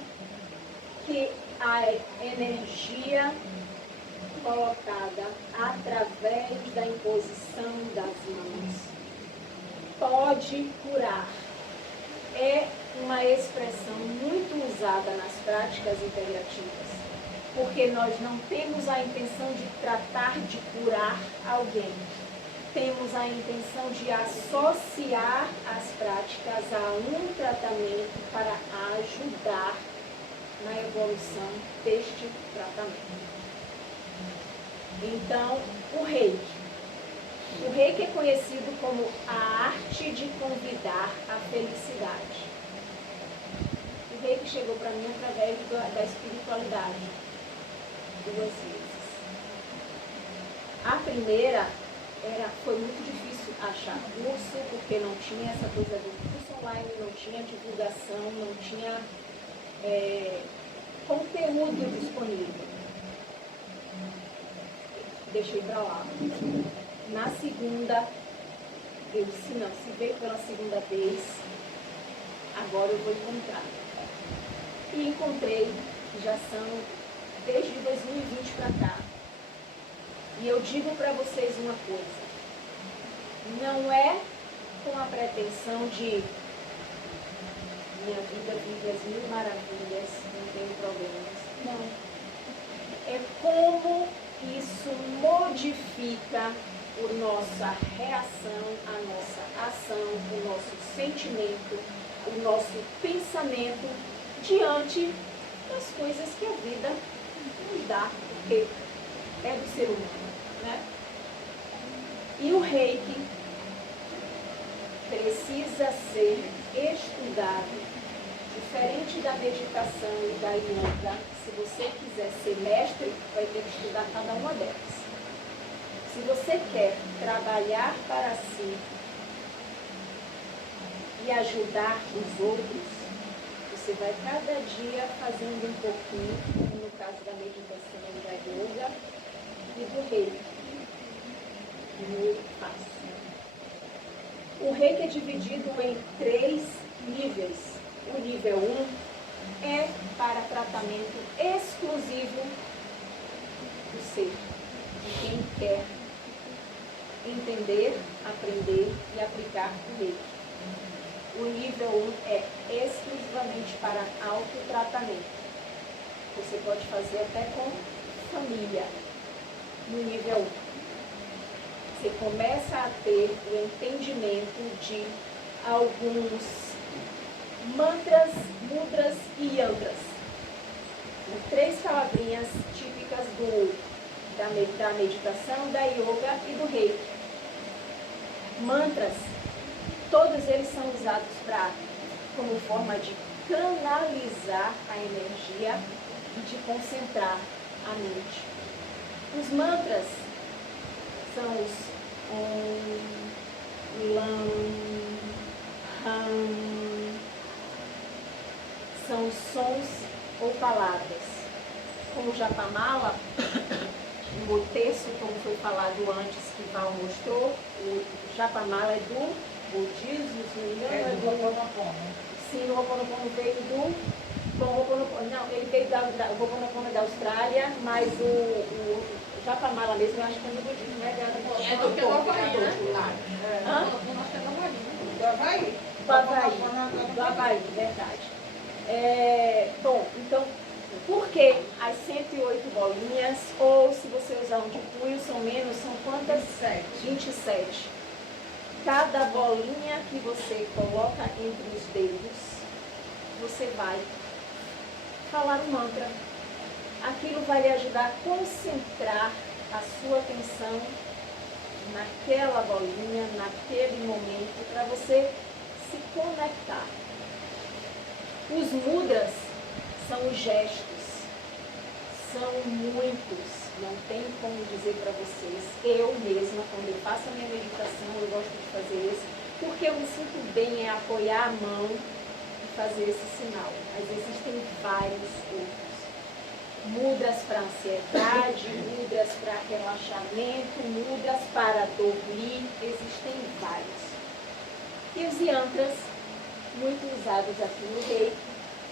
que a energia colocada através da imposição das mãos pode curar. É uma expressão muito usada nas práticas integrativas, porque nós não temos a intenção de tratar de curar alguém. Temos a intenção de associar as práticas a um tratamento para ajudar na evolução deste tratamento. Então, o reiki. O reiki é conhecido como a arte de convidar a felicidade. O reiki chegou para mim através da espiritualidade. 2 vezes. A primeira foi muito difícil achar curso, porque não tinha essa coisa do curso online, não tinha divulgação, não tinha conteúdo disponível. Deixei para lá. Na segunda, eu disse, não, se veio pela segunda vez, agora eu vou encontrar. E encontrei, já são desde 2020 para cá. E eu digo para vocês uma coisa, não é com a pretensão de minha vida vive as mil maravilhas, não tenho problemas. Não. É como isso modifica a nossa reação, a nossa ação, o nosso sentimento, o nosso pensamento diante das coisas que a vida nos dá, porque é do ser humano, né? E o reiki precisa ser estudado, diferente da meditação e da yoga. Se você quiser ser mestre, vai ter que estudar cada uma delas. Se você quer trabalhar para si e ajudar os outros, você vai cada dia fazendo um pouquinho, como no caso da meditação e da yoga e do reiki. Muito fácil. O reiki é dividido em 3 níveis. O nível 1 é para tratamento exclusivo do ser, de quem quer entender, aprender e aplicar o reiki. O nível 1 é exclusivamente para autotratamento. Você pode fazer até com família. No nível 1, você começa a ter o entendimento de alguns mantras, mudras e yantras. 3 palavrinhas típicas da meditação, da yoga e do reiki. Mantras, todos eles são usados como forma de canalizar a energia e de concentrar a mente. Os mantras são os Om, Lam, Ram, são sons ou palavras. Como o Japamala, o texto, como foi falado antes, que Val mostrou, o Japamala é do budismo, se não me engano, é do Ho'oponopono. Sim, o Ho'oponopono veio não, ele veio o Ho'oponopono da Austrália, mas o Japamala mesmo, eu acho que é do budismo, né? É do Havaí, né? Hã? Do Havaí. Do Havaí, verdade. Bom, então, por que as 108 bolinhas, ou se você usar um de punho, são menos, são quantas? 27. Cada bolinha que você coloca entre os dedos você vai falar um mantra. Aquilo vai lhe ajudar a concentrar a sua atenção naquela bolinha, naquele momento, para você se conectar. Os mudras são os gestos, são muitos, não tem como dizer para vocês. Eu mesma, quando eu faço a minha meditação, eu gosto de fazer isso, porque eu me sinto bem em apoiar a mão e fazer esse sinal. Mas existem vários outros. Mudras para ansiedade, mudras para relaxamento, mudras para dormir, existem vários. E os yantras, muito usados aqui no Reiki,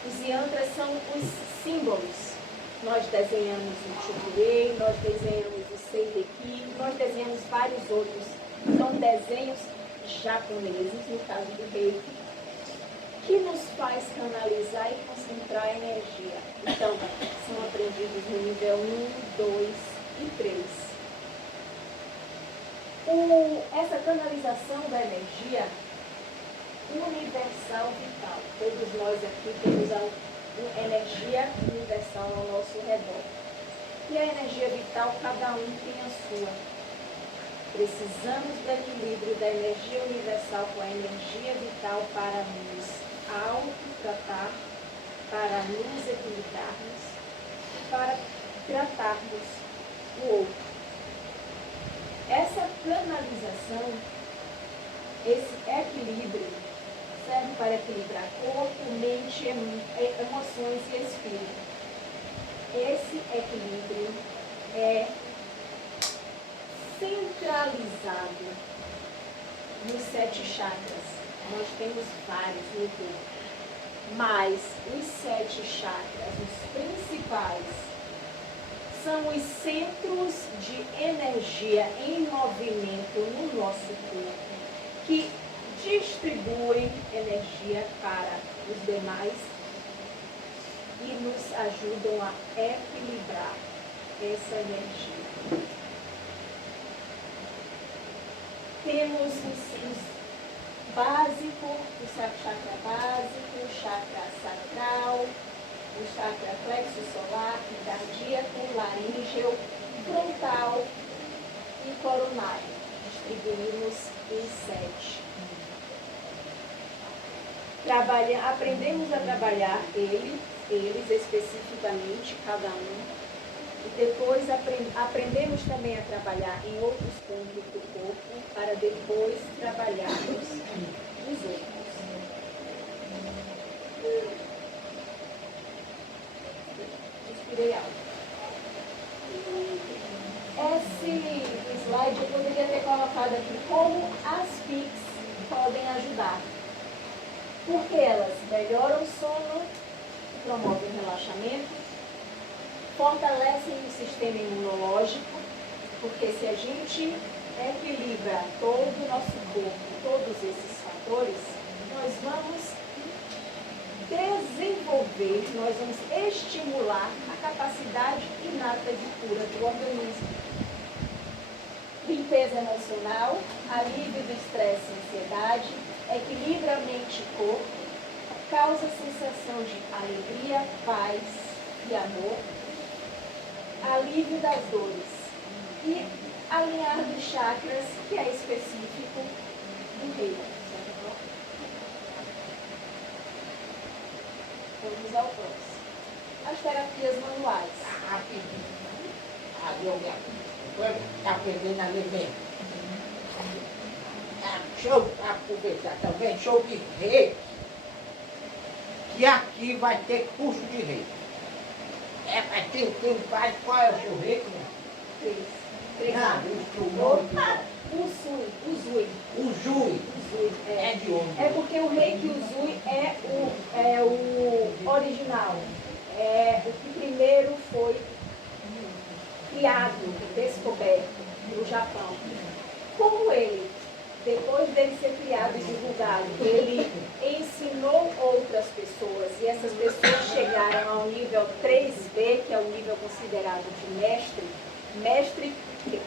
os yantras são os símbolos. Nós desenhamos o Chokurei, nós desenhamos o Seideki, nós desenhamos vários outros. São desenhos japoneses, no caso do Reiki, que nos faz canalizar e concentrar a energia. Então, são aprendidos no nível 1, 2 e 3. Essa canalização da energia universal vital. Todos nós aqui temos a energia universal ao nosso redor. E a energia vital, cada um tem a sua. Precisamos do equilíbrio da energia universal com a energia vital para nos autotratar, para nos equilibrarmos, para tratarmos o outro. Essa canalização, esse equilíbrio, serve para equilibrar corpo, mente, emoções e espírito. Esse equilíbrio é centralizado nos 7 chakras. Nós temos vários no corpo, mas os 7 chakras, os principais, são os centros de energia em movimento no nosso corpo, que distribuem energia para os demais e nos ajudam a equilibrar essa energia. Temos os básico, o chakra básico, o chakra sacral, o chakra plexo solar, cardíaco, laríngeo, frontal e coronário. Distribuímos em 7. Aprendemos a trabalhar eles especificamente, cada um. E depois aprendemos também a trabalhar em outros pontos do corpo, para depois trabalharmos os outros. Respirei alto. Esse slide eu poderia ter colocado aqui como as PICs podem ajudar. Porque elas melhoram o sono, promovem o relaxamento, fortalecem o sistema imunológico, porque se a gente equilibra todo o nosso corpo, todos esses fatores, nós vamos desenvolver, nós vamos estimular a capacidade inata de cura do organismo. Limpeza emocional, alívio do estresse e ansiedade, equilibra mente e corpo, causa sensação de alegria, paz e amor, alívio das dores e alinhar dos chakras, que é específico do reiki. Vamos ao próximo. As terapias manuais. Rapidinho. Está perdendo a ler bem. Deixa eu aproveitar também, deixa eu dizer que aqui vai ter curso de reiki. Mas tem vários. Qual é o seu reiki? 3. O Zui. O Zui. É de onde? É porque o reiki Uzui é o original. É o que primeiro foi criado, descoberto no Japão. Como ele, depois dele ser criado e divulgado, ele ensinou outras pessoas e essas pessoas chegaram ao nível 3B, que é o nível considerado de mestre. Mestre, porque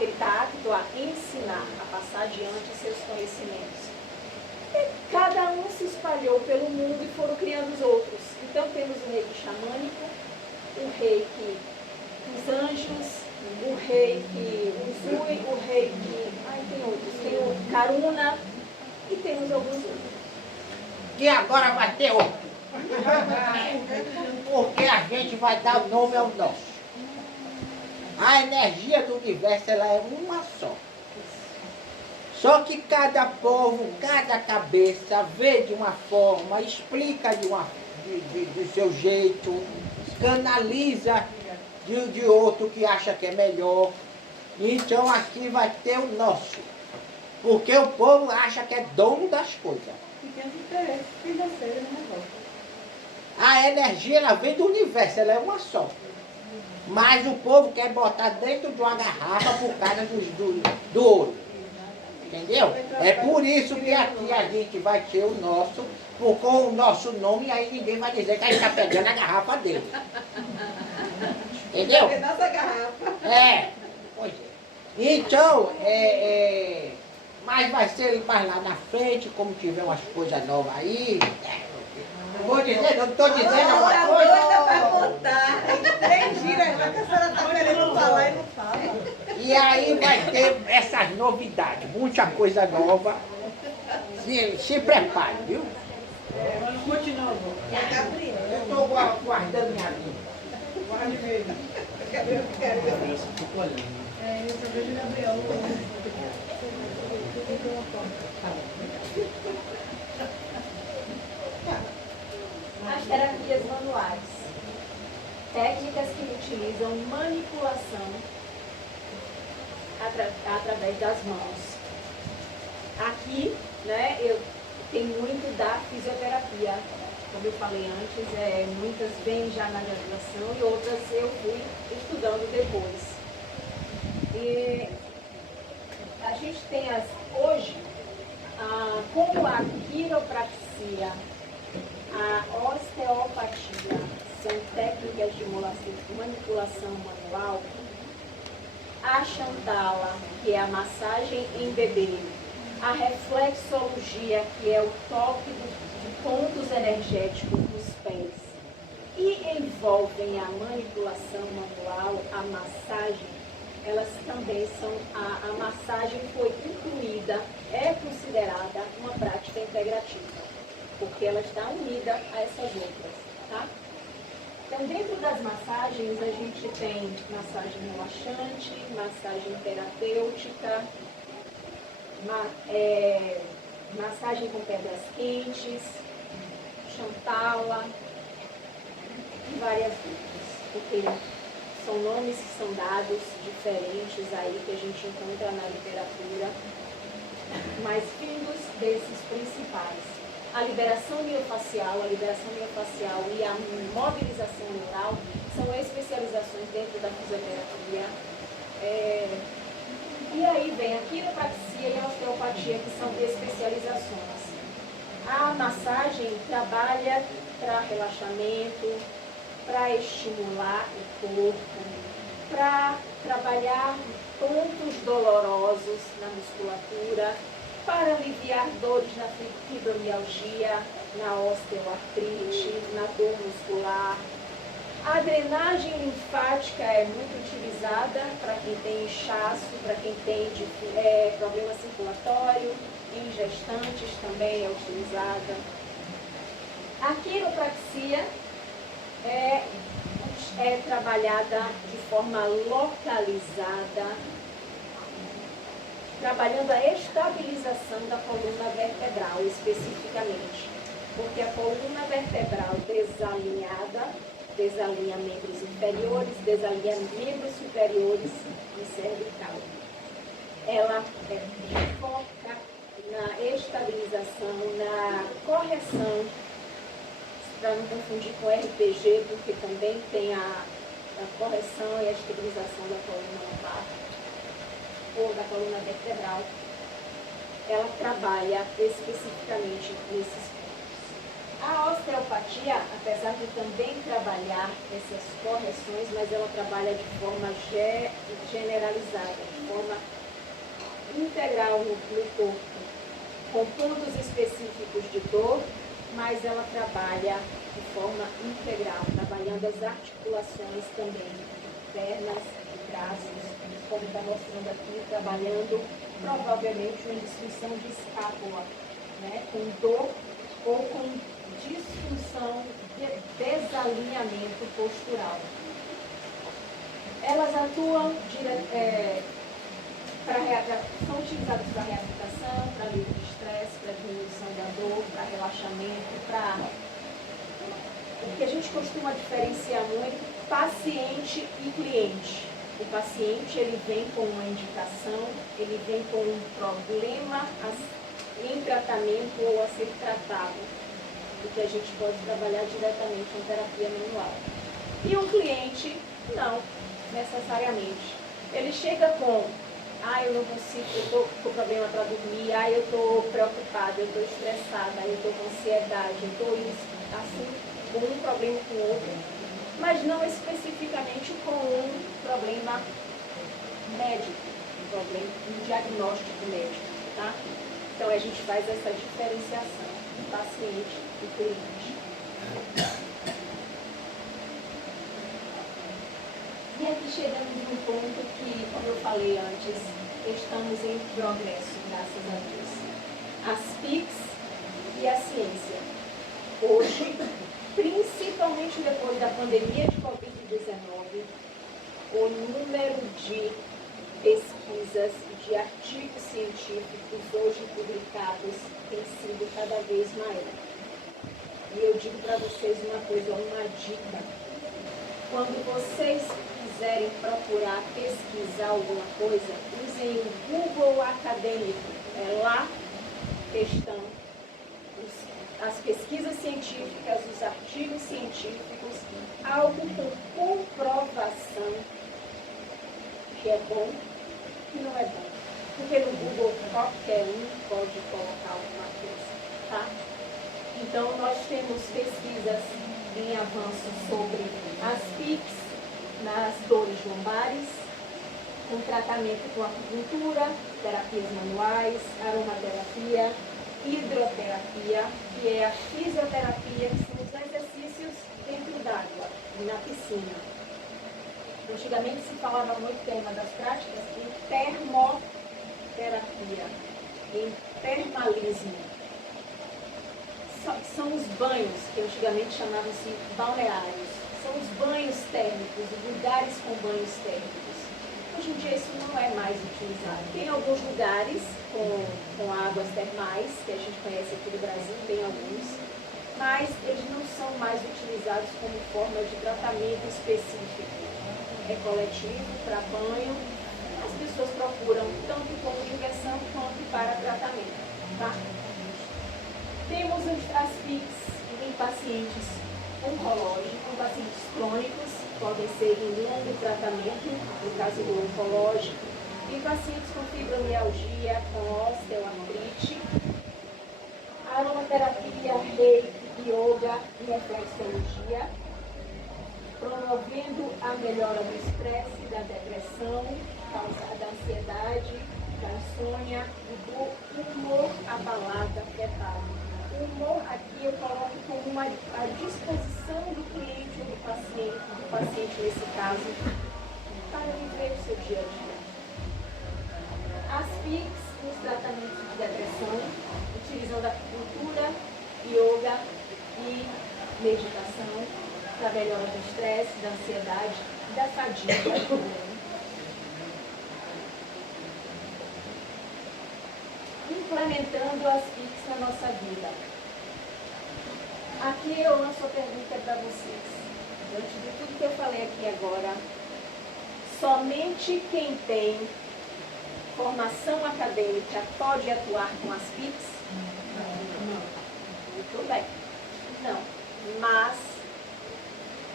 ele está apto a ensinar, a passar adiante seus conhecimentos. Cada um se espalhou pelo mundo e foram criando os outros. Então temos o reiki xamânico, o reiki dos anjos, o reiki Usui, o reiki... Ai, tem outros. Tem o Karuna e temos alguns outros. Que agora vai ter outro. Porque a gente vai dar o nome ao nosso. A energia do universo, ela é uma só. Só que cada povo, cada cabeça vê de uma forma, explica do seu jeito, canaliza de outro que acha que é melhor. Então aqui vai ter o nosso. Porque o povo acha que é dono das coisas. E tem os interesses financeiros no negócio. A energia, ela vem do universo, ela é uma só. Mas o povo quer botar dentro de uma garrafa por causa do ouro. Entendeu? É por isso que aqui a gente vai ter o nosso, com o nosso nome, aí ninguém vai dizer que a gente está pegando a garrafa dele. Entendeu? É nossa garrafa. É. Pois é. Então, mas vai ser mais lá na frente, como tiver umas coisas novas aí. Não vou dizer, não estou dizendo alguma Tá coisa. doida pra contar. Tem 3 giras já que a senhora tá querendo falar e não fala. E aí vai ter essas novidades, muita coisa nova. Se prepare, viu? Continua, avó. É a Gabriela. Eu estou guardando minha vida. Guarde mesmo. Gabriela quer. Eu só vejo o Gabriel. As terapias manuais. Técnicas que utilizam manipulação através das mãos. Aqui, né, eu tenho muito da fisioterapia. Como eu falei antes, muitas vêm já na graduação e outras eu fui estudando depois. E a gente tem hoje, como a quiropraxia, a osteopatia, são técnicas de manipulação manual, a Chantala, que é a massagem em bebê, a reflexologia, que é o toque de pontos energéticos nos pés, e envolvem a manipulação manual, a massagem, elas também são, a massagem foi incluída, é considerada uma prática integrativa, porque ela está unida a essas outras, tá? Então, dentro das massagens, a gente tem massagem relaxante, massagem terapêutica, massagem com pedras quentes, Chantala e várias outras, porque são nomes que são dados diferentes aí que a gente encontra na literatura, mas vindos desses principais. A liberação miofascial e a mobilização neural são especializações dentro da fisioterapia. E aí vem a quiropraxia e a osteopatia, que são especializações. A massagem trabalha para relaxamento, para estimular o corpo, para trabalhar pontos dolorosos na musculatura, para aliviar dores na fibromialgia, na osteoartrite, na dor muscular. A drenagem linfática é muito utilizada para quem tem inchaço, para quem tem problema circulatório, em gestantes também é utilizada. A quiropraxia é trabalhada de forma localizada, trabalhando a estabilização da coluna vertebral especificamente, porque a coluna vertebral desalinha membros inferiores, desalinha membros superiores e cervical. Ela foca na estabilização, na correção, para não confundir com RPG, porque também tem a correção e a estabilização da coluna lombar ou da coluna vertebral. Ela trabalha especificamente nesses pontos. A osteopatia, apesar de também trabalhar essas correções, mas ela trabalha de forma generalizada, de forma integral no corpo. com pontos específicos de dor, mas ela trabalha de forma integral, trabalhando as articulações também, pernas, braços, como está mostrando aqui, trabalhando provavelmente uma disfunção de escápula, né, com dor ou com disfunção de desalinhamento postural. Elas atuam são utilizadas para reabilitação, para alívio de estresse, para diminuição da dor, para relaxamento, para o que a gente costuma diferenciar muito, paciente e cliente. O paciente, ele vem com uma indicação, ele vem com um problema em tratamento ou a ser tratado, o que a gente pode trabalhar diretamente com terapia manual. E o cliente, não necessariamente. Ele chega com, eu não consigo, eu estou com problema para dormir, eu estou preocupada, eu estou estressada, eu estou com ansiedade, eu estou assim, com um problema com o outro, mas não especificamente com um problema médico, um diagnóstico médico, tá? Então a gente faz essa diferenciação, paciente e cliente. E aqui chegamos num ponto que, como eu falei antes, estamos em progresso, graças a Deus. As PICs e a ciência. Hoje, principalmente depois da pandemia de Covid-19, o número de pesquisas e de artigos científicos hoje publicados tem sido cada vez maior. E eu digo para vocês uma coisa, uma dica. Quando vocês quiserem procurar pesquisar alguma coisa, usem o Google acadêmico. É lá que estão as pesquisas científicas, os artigos científicos, algo com comprovação que é bom e não é bom. Porque no Google qualquer um pode colocar alguma coisa, tá? Então nós temos pesquisas em avanço sobre as PICs nas dores lombares, com tratamento com acupuntura, terapias manuais, aromaterapia, hidroterapia, que é a fisioterapia, que são os exercícios dentro d'água, na piscina. Antigamente se falava muito tema das práticas em termoterapia, em termalismo. São os banhos, que antigamente chamavam-se balneários. São os banhos térmicos, os lugares com banhos térmicos. Hoje em dia isso não é mais utilizado. Tem alguns lugares com águas termais, que a gente conhece aqui no Brasil, tem alguns, mas eles não são mais utilizados como forma de tratamento específico. É coletivo, para banho, as pessoas procuram tanto como diversão quanto para tratamento. Tá? Temos as PICs em pacientes oncológicos, pacientes crônicos, podem ser em longo tratamento, no caso do oncológico, e pacientes com fibromialgia, com osteoartrite, aromaterapia, reiki, yoga e reflexologia, promovendo a melhora do estresse, da depressão, da ansiedade, da insônia e do humor abalado, afetado. O humor aqui eu coloco como a disposição do cliente ou do paciente nesse caso, para viver o seu dia a dia. As PICs nos tratamentos de depressão, utilizando acupuntura, yoga e meditação, para melhora do estresse, da ansiedade e da fadiga também. Implementando as PICs na nossa vida. Aqui eu lanço a pergunta para vocês. Diante de tudo que eu falei aqui agora, somente quem tem formação acadêmica pode atuar com as PICs? Não. Muito bem. Não. Mas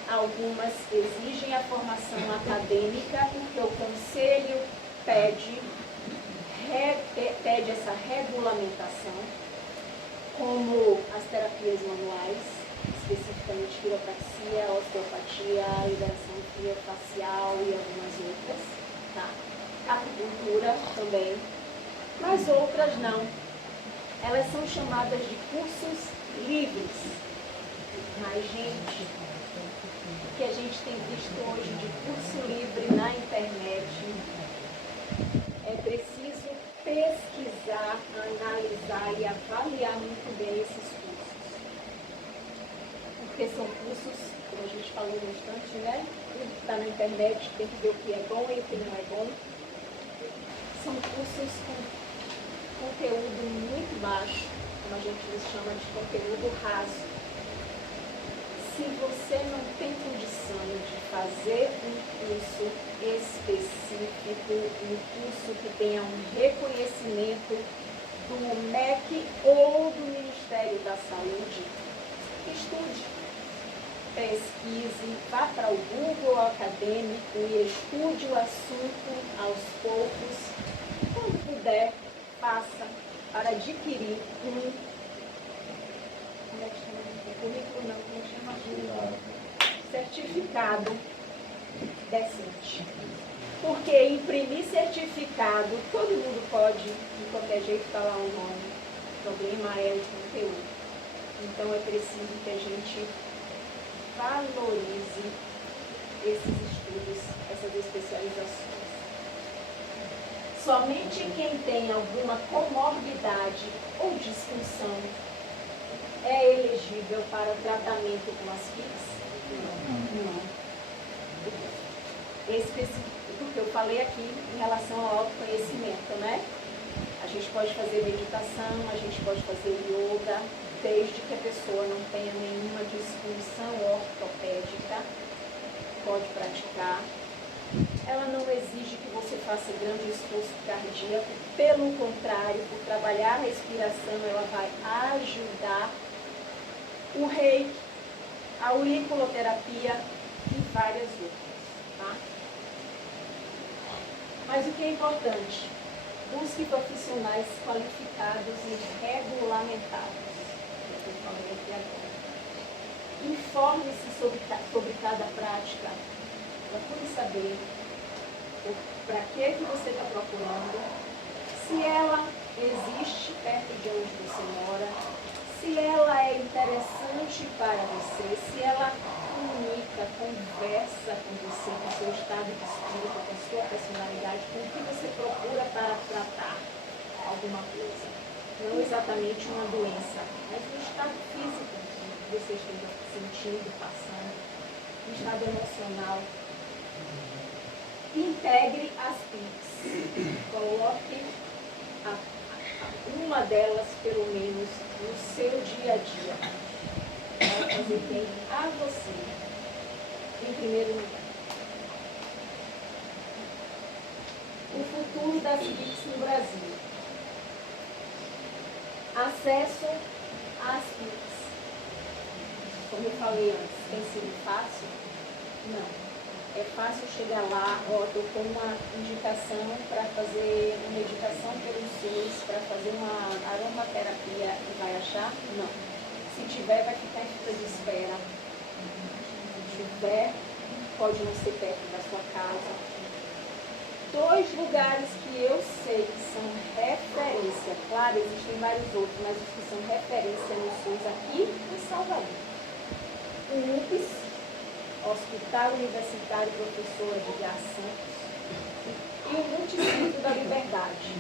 algumas exigem a formação acadêmica porque o conselho pede essa regulamentação, como as terapias manuais, especificamente quiropraxia, osteopatia, liberação facial e algumas outras, tá? Acupuntura também, mas outras não. Elas são chamadas de cursos livres. Mas, gente, o que a gente tem visto hoje de curso livre na internet, é preciso pesquisar, analisar e avaliar muito bem esses cursos. Porque são cursos, como a gente falou no instante, né? Tudo que está na internet, tem que ver o que é bom e o que não é bom. São cursos com conteúdo muito baixo, como a gente chama de conteúdo raso. Se você não tem condição de fazer um curso específico, um curso que tenha um reconhecimento do MEC ou do Ministério da Saúde, estude, pesquise, vá para o Google acadêmico e estude o assunto aos poucos. Quando puder, faça para adquirir um currículo, não, como chama? Certificado decente. Porque imprimir certificado, todo mundo pode, de qualquer jeito, falar o nome. O problema é o conteúdo. Então é preciso que a gente valorize esses estudos, essas especializações. Somente quem tem alguma comorbidade ou disfunção é elegível para tratamento com as PICs? Não. Porque eu falei aqui em relação ao autoconhecimento, né? A gente pode fazer meditação, a gente pode fazer yoga, desde que a pessoa não tenha nenhuma disfunção ortopédica, pode praticar. Ela não exige que você faça grande esforço cardíaco, pelo contrário, por trabalhar a respiração, ela vai ajudar. O reiki, a auriculoterapia e várias outras, tá? Mas o que é importante? Busque profissionais qualificados e regulamentados. É o que eu falei aqui agora. Informe-se sobre cada prática. Procure saber para que você está procurando, se ela existe perto de onde você mora, se ela é interessante para você, se ela comunica, conversa com você, com o seu estado de espírito, com a sua personalidade, com o que você procura para tratar alguma coisa. Não exatamente uma doença, mas um estado físico que você esteja sentindo, passando, um estado emocional. Integre as PICs. Coloque uma delas, pelo menos, no seu dia a dia. Vai fazer bem a você, em primeiro lugar. O futuro das PICs no Brasil. Acesso às PICs. Como eu falei antes, tem sido fácil? Não. É fácil chegar lá, estou com uma indicação para fazer uma meditação pelo SUS, para fazer uma aromaterapia e vai achar? Não. Se tiver, vai ficar em fila de espera. Se tiver, pode não ser perto da sua casa. 2 lugares que eu sei que são referência, claro, existem vários outros, mas os que são referência no SUS aqui em Salvador. O UPS, Hospital Universitário Professor Edgar Santos, e o Multicentro da Liberdade.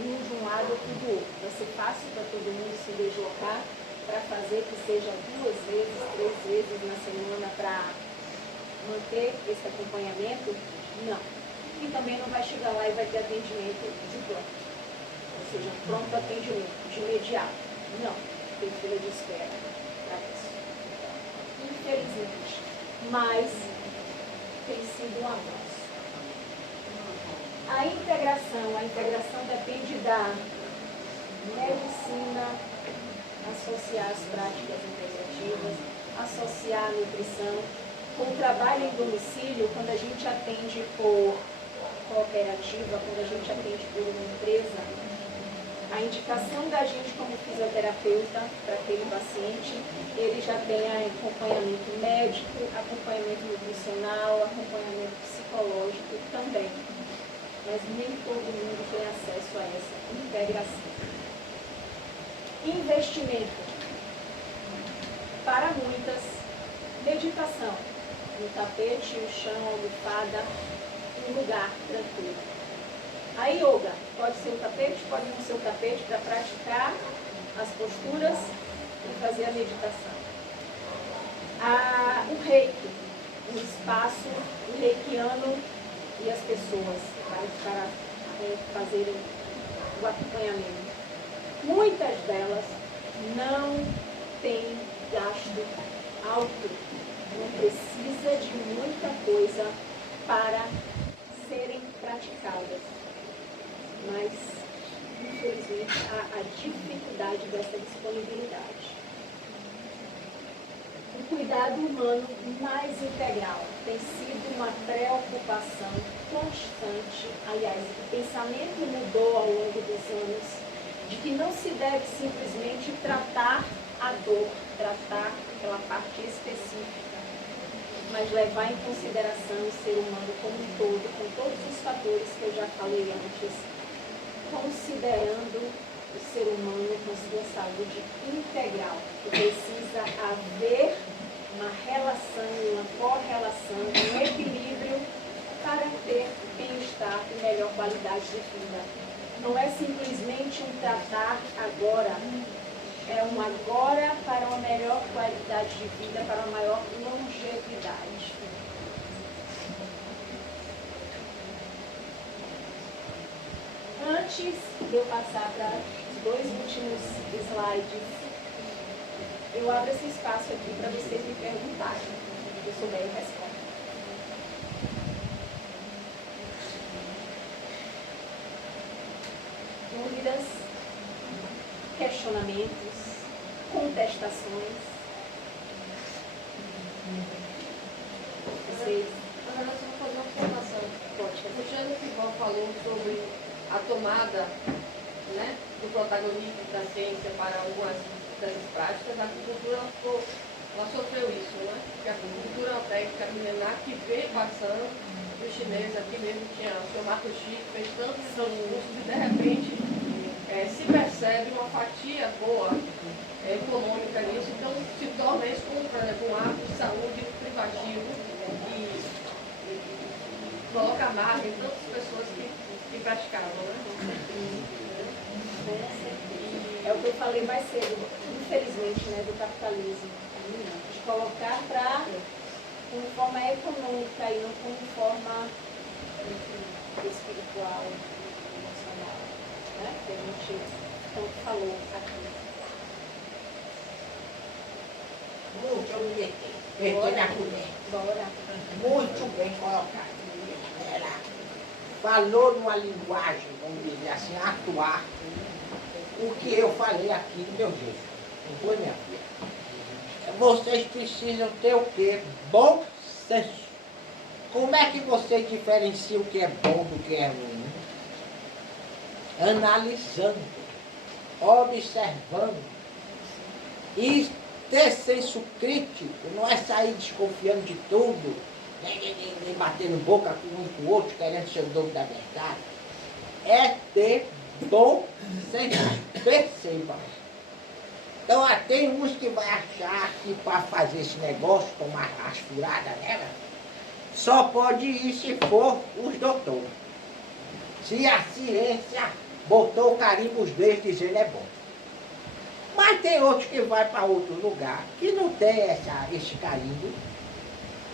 Um de um lado, outro do outro. Vai ser fácil para todo mundo se deslocar para fazer que seja 2 vezes, 3 vezes na semana para manter esse acompanhamento? Não. E também não vai chegar lá e vai ter atendimento de pronto. Ou seja, pronto atendimento, de imediato. Não. Tem fila de espera para isso. Infelizmente, mas tem sido um avanço. A integração depende da medicina, associar as práticas integrativas, associar a nutrição, com o trabalho em domicílio, quando a gente atende por cooperativa, quando a gente atende por uma empresa, a indicação da gente como fisioterapeuta para aquele paciente, ele já tem acompanhamento médico, acompanhamento nutricional, acompanhamento psicológico também. Mas nem todo mundo tem acesso a essa integração. investimento. Para muitas, meditação. No tapete, o chão, a almofada, um lugar tranquilo. A yoga pode ser o tapete, pode não ser o tapete para praticar as posturas e fazer a meditação. O reiki, o espaço reikiano e as pessoas para fazerem o acompanhamento. Muitas delas não têm gasto alto, não precisa de muita coisa para serem praticadas. Mas, infelizmente, há a dificuldade dessa disponibilidade. O cuidado humano mais integral tem sido uma preocupação constante. Aliás, o pensamento mudou ao longo dos anos de que não se deve simplesmente tratar a dor, tratar aquela parte específica, mas levar em consideração o ser humano como um todo, com todos os fatores que eu já falei antes, considerando o ser humano com sua saúde integral, que precisa haver uma relação, uma correlação, um equilíbrio para ter bem-estar e melhor qualidade de vida. Não é simplesmente um tratar agora, é um agora para uma melhor qualidade de vida, para uma maior longevidade. Antes de eu passar para os dois últimos slides, eu abro esse espaço aqui para vocês me perguntarem. Se eu souber, eu respondo. Dúvidas, questionamentos, contestações. Vocês? Ana, nós vamos fazer uma observação. Pode fazer. Puxando o que o Val falou sobre a tomada, né, do protagonismo da ciência para algumas dessas práticas, a agricultura ela sofreu isso, né? Porque a agricultura é uma técnica milenar que veio passando, os chineses aqui mesmo tinha o seu Marco Chico, fez tantos cursos e de repente se percebe uma fatia boa econômica nisso, então se torna isso como, por exemplo, um ato de saúde privativo e coloca margem em tantas pessoas que praticavam, né? É o que eu falei mais cedo, infelizmente, né, do capitalismo, de colocar como forma econômica e não como forma espiritual, emocional, né, que a gente tanto falou aqui. Muito bem. Perdi na colher. Bora. Muito bem colocado. Ela falou numa linguagem, vamos dizer assim, atuar o que eu falei aqui do meu jeito. Não foi, minha filha? Vocês precisam ter o quê? Bom senso. Como é que vocês diferenciam o que é bom do que é ruim? Analisando, observando e ter senso crítico, não é sair desconfiando de tudo, nem batendo boca com um com o outro, querendo ser o dono da verdade. É ter bom senso, perceba. Então, tem uns que vai achar que para fazer esse negócio, tomar as furadas nela, só pode ir se for os doutores. Se a ciência botou o carimbo os dedos dizendo é bom. Mas tem outros que vai para outro lugar, que não tem esse carimbo,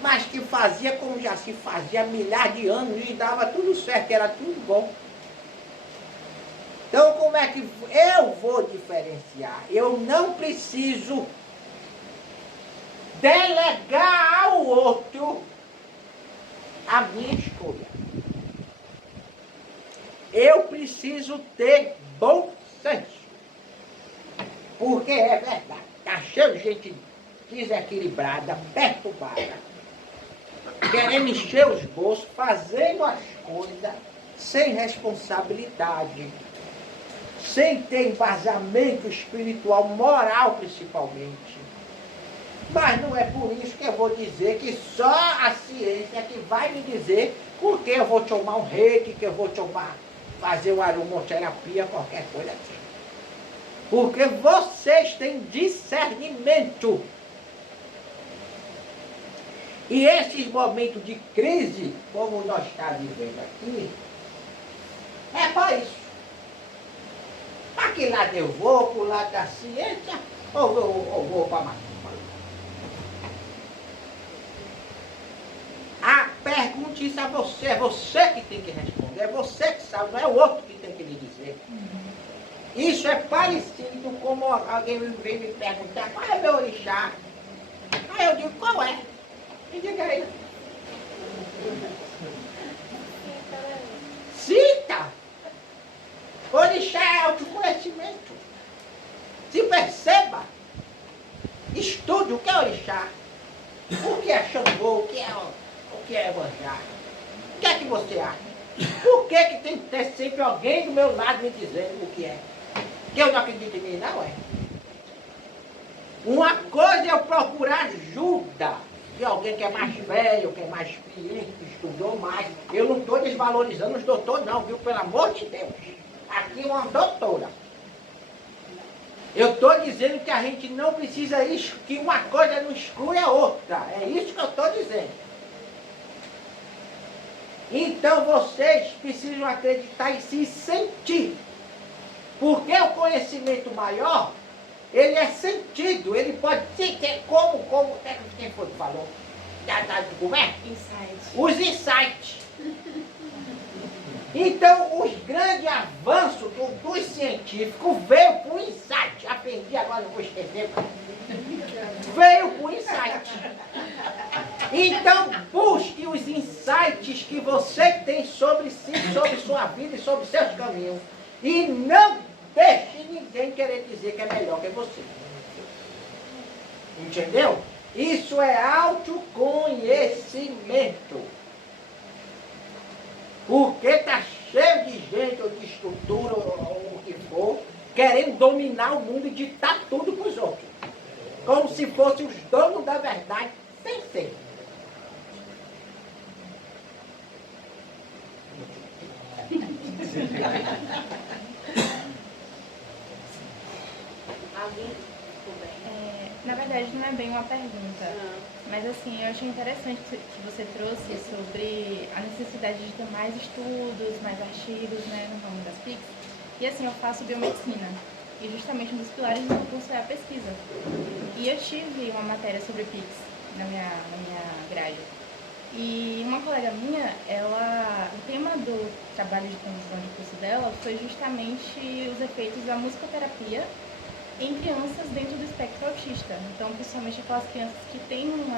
mas que fazia como já se fazia há milhares de anos e dava tudo certo, era tudo bom. Então, como é que eu vou diferenciar? Eu não preciso delegar ao outro a minha escolha. Eu preciso ter bom senso. Porque é verdade, está cheio de gente desequilibrada, perturbada, querendo encher os bolsos, fazendo as coisas sem responsabilidade, sem ter embasamento espiritual, moral principalmente. Mas não é por isso que eu vou dizer que só a ciência que vai me dizer por que eu vou tomar um reiki, que eu vou fazer uma aromoterapia, qualquer coisa assim. Porque vocês têm discernimento. E esses momentos de crise, como nós estamos vivendo aqui, é para isso. Para que lado eu vou? Para o lado da ciência ou vou para a macumba? A pergunta isso a você, é você que tem que responder, é você que sabe, não é o outro que tem que lhe dizer. Isso é parecido como alguém vem me perguntar, qual é meu orixá? Aí eu digo, qual é? Me diga aí. Cita! Orixá é autoconhecimento. Se perceba. Estude o que é orixá. O que é Xangô, o que é Evangelho. O que é que você acha? Por que tem que ter sempre alguém do meu lado me dizendo o que é? Que eu não acredito em mim, não é? Uma coisa é eu procurar ajuda de alguém que é mais velho, que é mais experiente, que estudou mais. Eu não estou desvalorizando os doutores não, viu? Pelo amor de Deus. Aqui é uma doutora. Eu estou dizendo que a gente não precisa isso, que uma coisa não exclui a outra. É isso que eu estou dizendo. Então vocês precisam acreditar e se sentir. Porque o conhecimento maior, ele é sentido, ele pode ser como quem foi que falou? Como é? Insight. Os insights. Então, os grandes avanços dos científicos veio por insight. Aprendi, agora não vou esquecer. Veio por insight. Então, busque os insights que você tem sobre si, sobre sua vida e sobre seus caminhos. E não deixe ninguém querer dizer que é melhor que você. Entendeu? Isso é autoconhecimento. Porque está cheio de gente, ou de estrutura, ou o que for, querendo dominar o mundo e ditar tudo para os outros. Como se fossem os donos da verdade, sem ser. Na verdade, não é bem uma pergunta, mas assim, eu achei interessante que você trouxe sobre a necessidade de ter mais estudos, mais artigos, né, no ramo das PICs. E assim, eu faço biomedicina, e justamente um dos pilares do meu curso é a pesquisa. E eu tive uma matéria sobre PICs na minha grade. E uma colega minha, o tema do trabalho de conclusão de curso dela foi justamente os efeitos da musicoterapia em crianças dentro do espectro autista. Então, principalmente aquelas crianças que têm um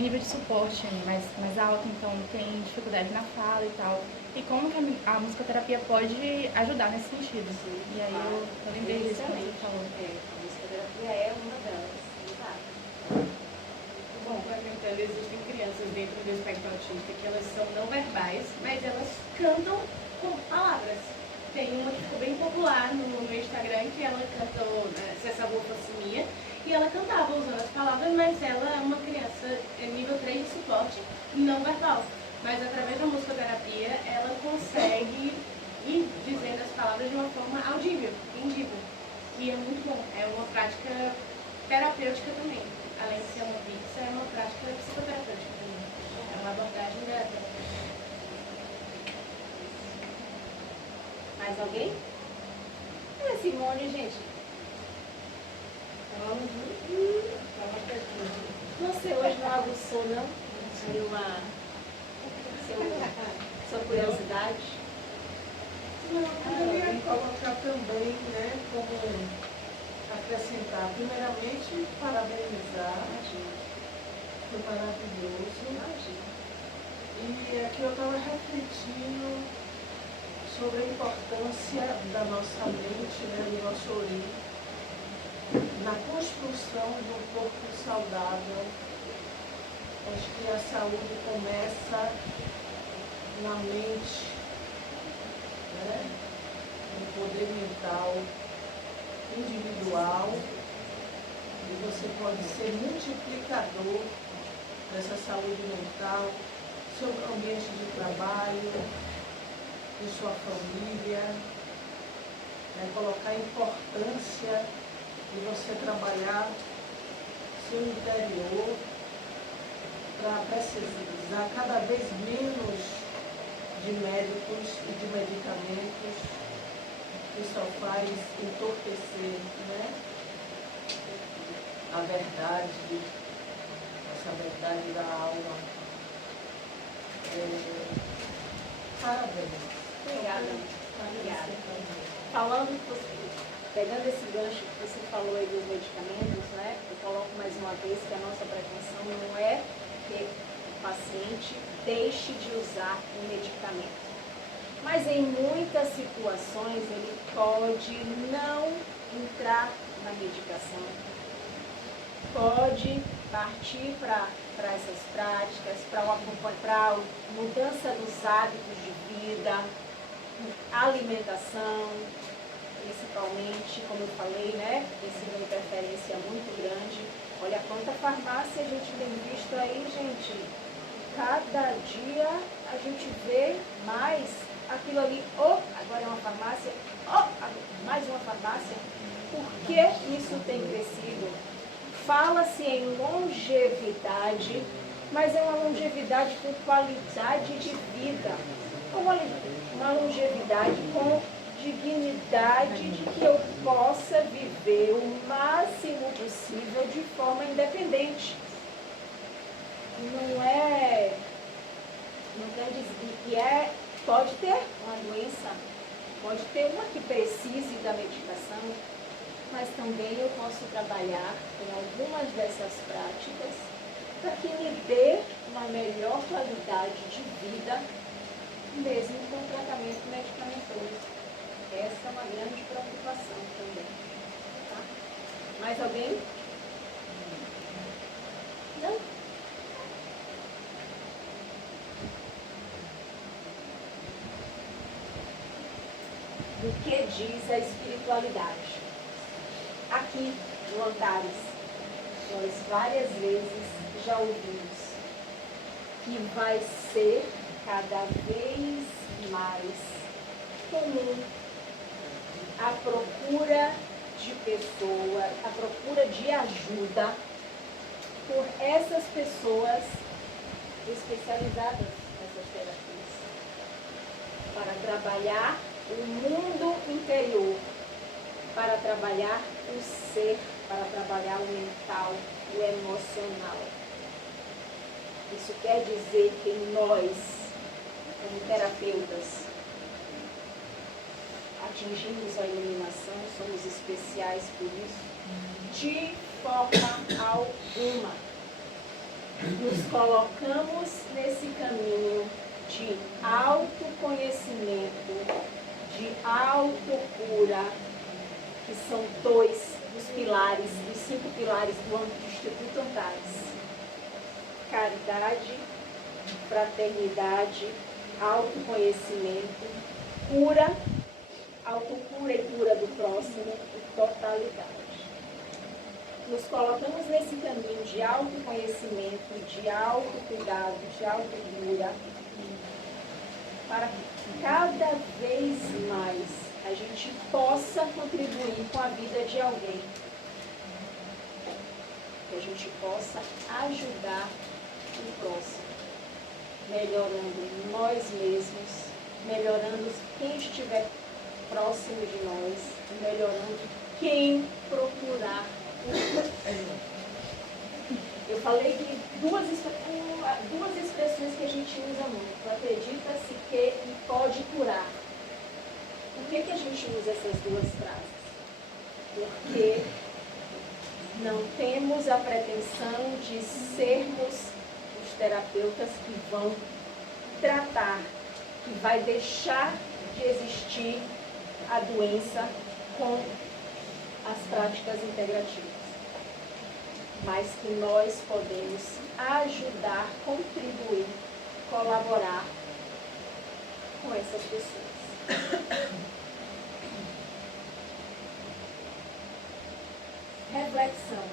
nível de suporte mais alto, então tem dificuldade na fala e tal. E como que a musicoterapia pode ajudar nesse sentido. E aí eu lembrei disso quando você falou. A musicoterapia é uma delas. Bom, complementando, existem crianças dentro do espectro autista que elas são não verbais, mas elas cantam com palavras. Tem uma que ficou bem popular no Instagram, que ela cantou Se Essa Boa Fosse Minha, e ela cantava usando as palavras, mas ela é uma criança nível 3 de suporte não verbal. Mas através da musicoterapia, ela consegue ir dizendo as palavras de uma forma audível, indível. E é muito bom, é uma prática terapêutica também. Além de ser uma pizza, é uma prática psicoterapêutica também. É uma abordagem da terapia. Mais alguém? É Simone, gente. Você hoje não aguçou, não? Sua curiosidade? Não, eu queria colocar também, né, como acrescentar, primeiramente, parabenizar, foi maravilhoso. E aqui eu estava refletindo sobre a importância da nossa mente, né, do nosso origem, na construção de um corpo saudável. Acho que a saúde começa na mente, né, no poder mental, individual, e você pode ser multiplicador dessa saúde mental, seu ambiente de trabalho, de sua família, colocar a importância de você trabalhar seu interior para precisar cada vez menos de médicos e de medicamentos que só faz entorpecer, né? A verdade, essa verdade da alma. Parabéns. Obrigada. Obrigada. Falando, pegando esse gancho que você falou aí dos medicamentos, né? Eu coloco mais uma vez que a nossa pretensão não é que o paciente deixe de usar o medicamento. Mas em muitas situações ele pode não entrar na medicação, pode partir para essas práticas, para a mudança dos hábitos de vida, alimentação, principalmente, como eu falei, né? Esse uma interferência muito grande. Olha quanta farmácia a gente tem visto aí, gente. Cada dia a gente vê mais aquilo ali. Agora é uma farmácia. Mais uma farmácia. Por que isso tem crescido? Fala-se em longevidade, mas é uma longevidade com qualidade de vida. Uma longevidade com dignidade de que eu possa viver o máximo possível de forma independente. Não quer dizer que pode ter uma doença, pode ter uma que precise da medicação, mas também eu posso trabalhar com algumas dessas práticas para que me dê uma melhor qualidade de vida, mesmo com tratamento medicamentoso. Essa é uma grande preocupação também. Tá? Mais alguém? Não? O que diz a espiritualidade? Aqui no Antares, nós várias vezes já ouvimos que vai ser cada vez mais comum a procura de pessoa, a procura de ajuda por essas pessoas especializadas nessas terapias, para trabalhar o mundo interior, para trabalhar o ser, para trabalhar o mental, o emocional. Isso quer dizer que nós, como terapeutas, atingimos a iluminação, somos especiais por isso, de forma alguma. Nos colocamos nesse caminho de autoconhecimento, de autocura, que são dois dos pilares, dos 5 pilares do Instituto Antares. Caridade, fraternidade, autoconhecimento, cura, autocura e cura do próximo e totalidade. Nos colocamos nesse caminho de autoconhecimento, de autocuidado, de autocura, para que cada vez mais a gente possa contribuir com a vida de alguém. Que a gente possa ajudar o próximo, melhorando nós mesmos, melhorando quem estiver próximo de nós, melhorando quem procurar o próximo. Eu falei de duas expressões que a gente usa muito. Acredita-se que pode curar. Por que a gente usa essas duas frases? Porque não temos a pretensão de sermos os terapeutas que vão tratar, que vai deixar de existir a doença com as práticas integrativas. Mas que nós podemos ajudar, contribuir, colaborar com essas pessoas. Reflexão.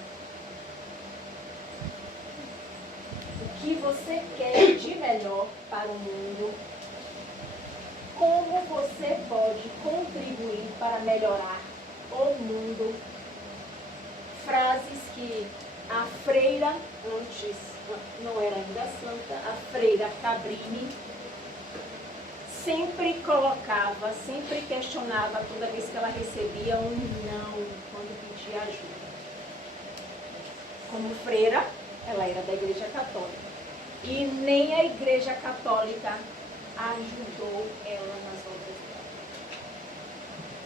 O que você quer de melhor para o mundo? Como você pode contribuir para melhorar o mundo? Frases que a freira, antes não era ainda santa, a freira Cabrini, sempre colocava, sempre questionava toda vez que ela recebia um não quando pedia ajuda. Como freira, ela era da Igreja Católica. E nem a Igreja Católica ajudou ela nas obras dela.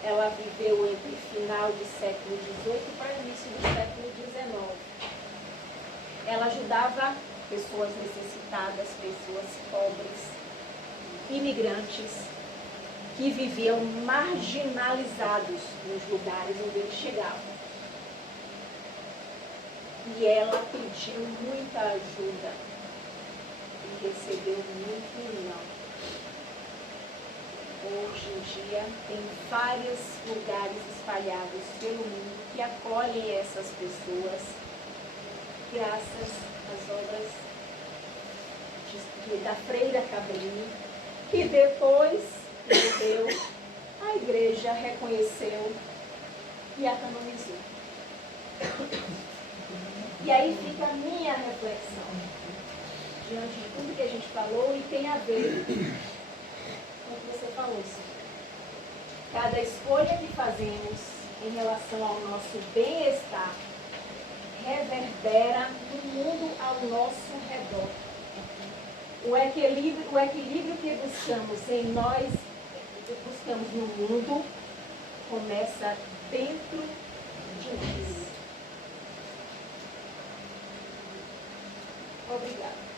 Ela viveu entre final do século XVIII para início do século XIX. Ela ajudava pessoas necessitadas, pessoas pobres, imigrantes, que viviam marginalizados nos lugares onde eles chegavam. E ela pediu muita ajuda e recebeu muito não. Hoje em dia tem vários lugares espalhados pelo mundo que acolhem essas pessoas graças às obras da freira Cabrini, que depois morreu, a igreja reconheceu e a canonizou. E aí fica a minha reflexão, diante de tudo que a gente falou, e tem a ver com o que você falou, Senhor. Cada escolha que fazemos em relação ao nosso bem-estar reverbera no mundo ao nosso redor. O equilíbrio que buscamos em nós, que buscamos no mundo, começa dentro de nós. Obrigada.